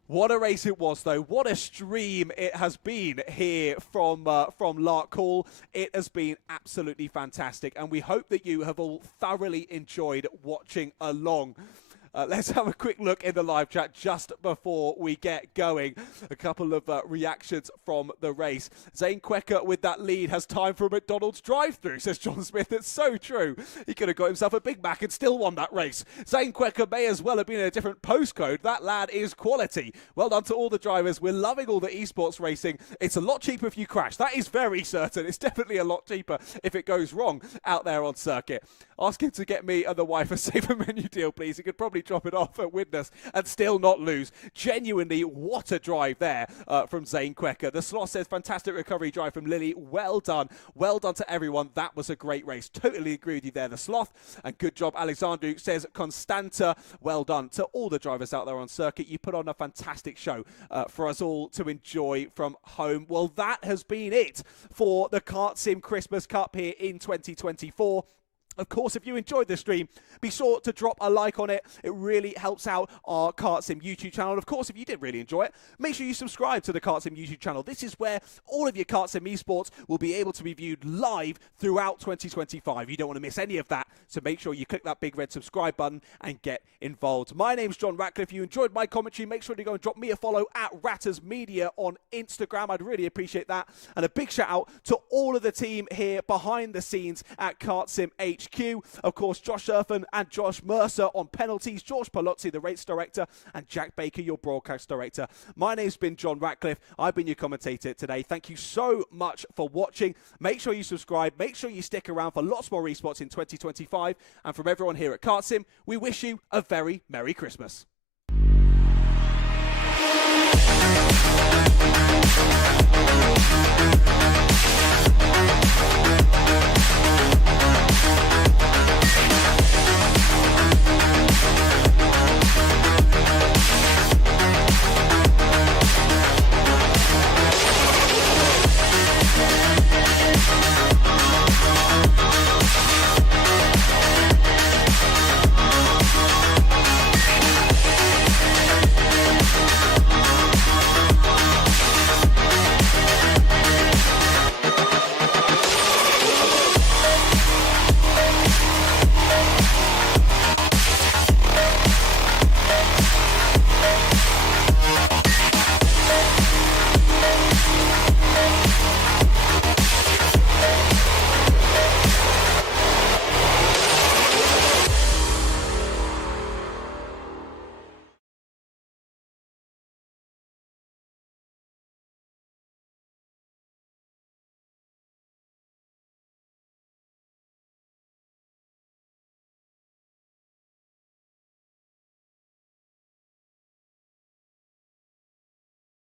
What a race it was, though. What a stream it has been here from Larkall. It has been absolutely fantastic, and we hope that you have all thoroughly enjoyed watching along. Let's have a quick look in the live chat just before we get going. A couple of reactions from the race. Zane Quecker with that lead has time for a McDonald's drive-through, says John Smith. It's so true. He could have got himself a Big Mac and still won that race. Zane Quecker may as well have been in a different postcode. That lad is quality. Well done to all the drivers. We're loving all the esports racing. It's a lot cheaper if you crash. That is very certain. It's definitely a lot cheaper if it goes wrong out there on circuit. Ask him to get me and the wife a safer menu deal, please. He could probably drop it off at Widnes and still not lose. Genuinely, what a drive there from Zane Quecker. The slot says fantastic recovery drive from Lily. Well done. Well done to everyone. That was a great race. Totally agree with you there, the sloth. And good job, Alexandru, says Constanta. Well done to all the drivers out there on circuit. You put on a fantastic show for us all to enjoy from home. Well, that has been it for the KartSim Christmas Cup here in 2024. Of course, if you enjoyed the stream, be sure to drop a like on it. It really helps out our KartSim YouTube channel. And of course, if you did really enjoy it, make sure you subscribe to the KartSim YouTube channel. This is where all of your KartSim esports will be able to be viewed live throughout 2025. You don't want to miss any of that, so make sure you click that big red subscribe button and get involved. My name's John Ratcliffe. If you enjoyed my commentary, make sure to go and drop me a follow at Ratters Media on Instagram. I'd really appreciate that. And a big shout out to all of the team here behind the scenes at KartSim HQ. Of course, Josh Erfan and Josh Mercer on penalties, George Palozzi, the race director, and Jack Baker, your broadcast director. My name's been John Ratcliffe. I've been your commentator today. Thank you so much for watching. Make sure you subscribe. Make sure you stick around for lots more esports in 2025. And from everyone here at KartSim, we wish you a very Merry Christmas.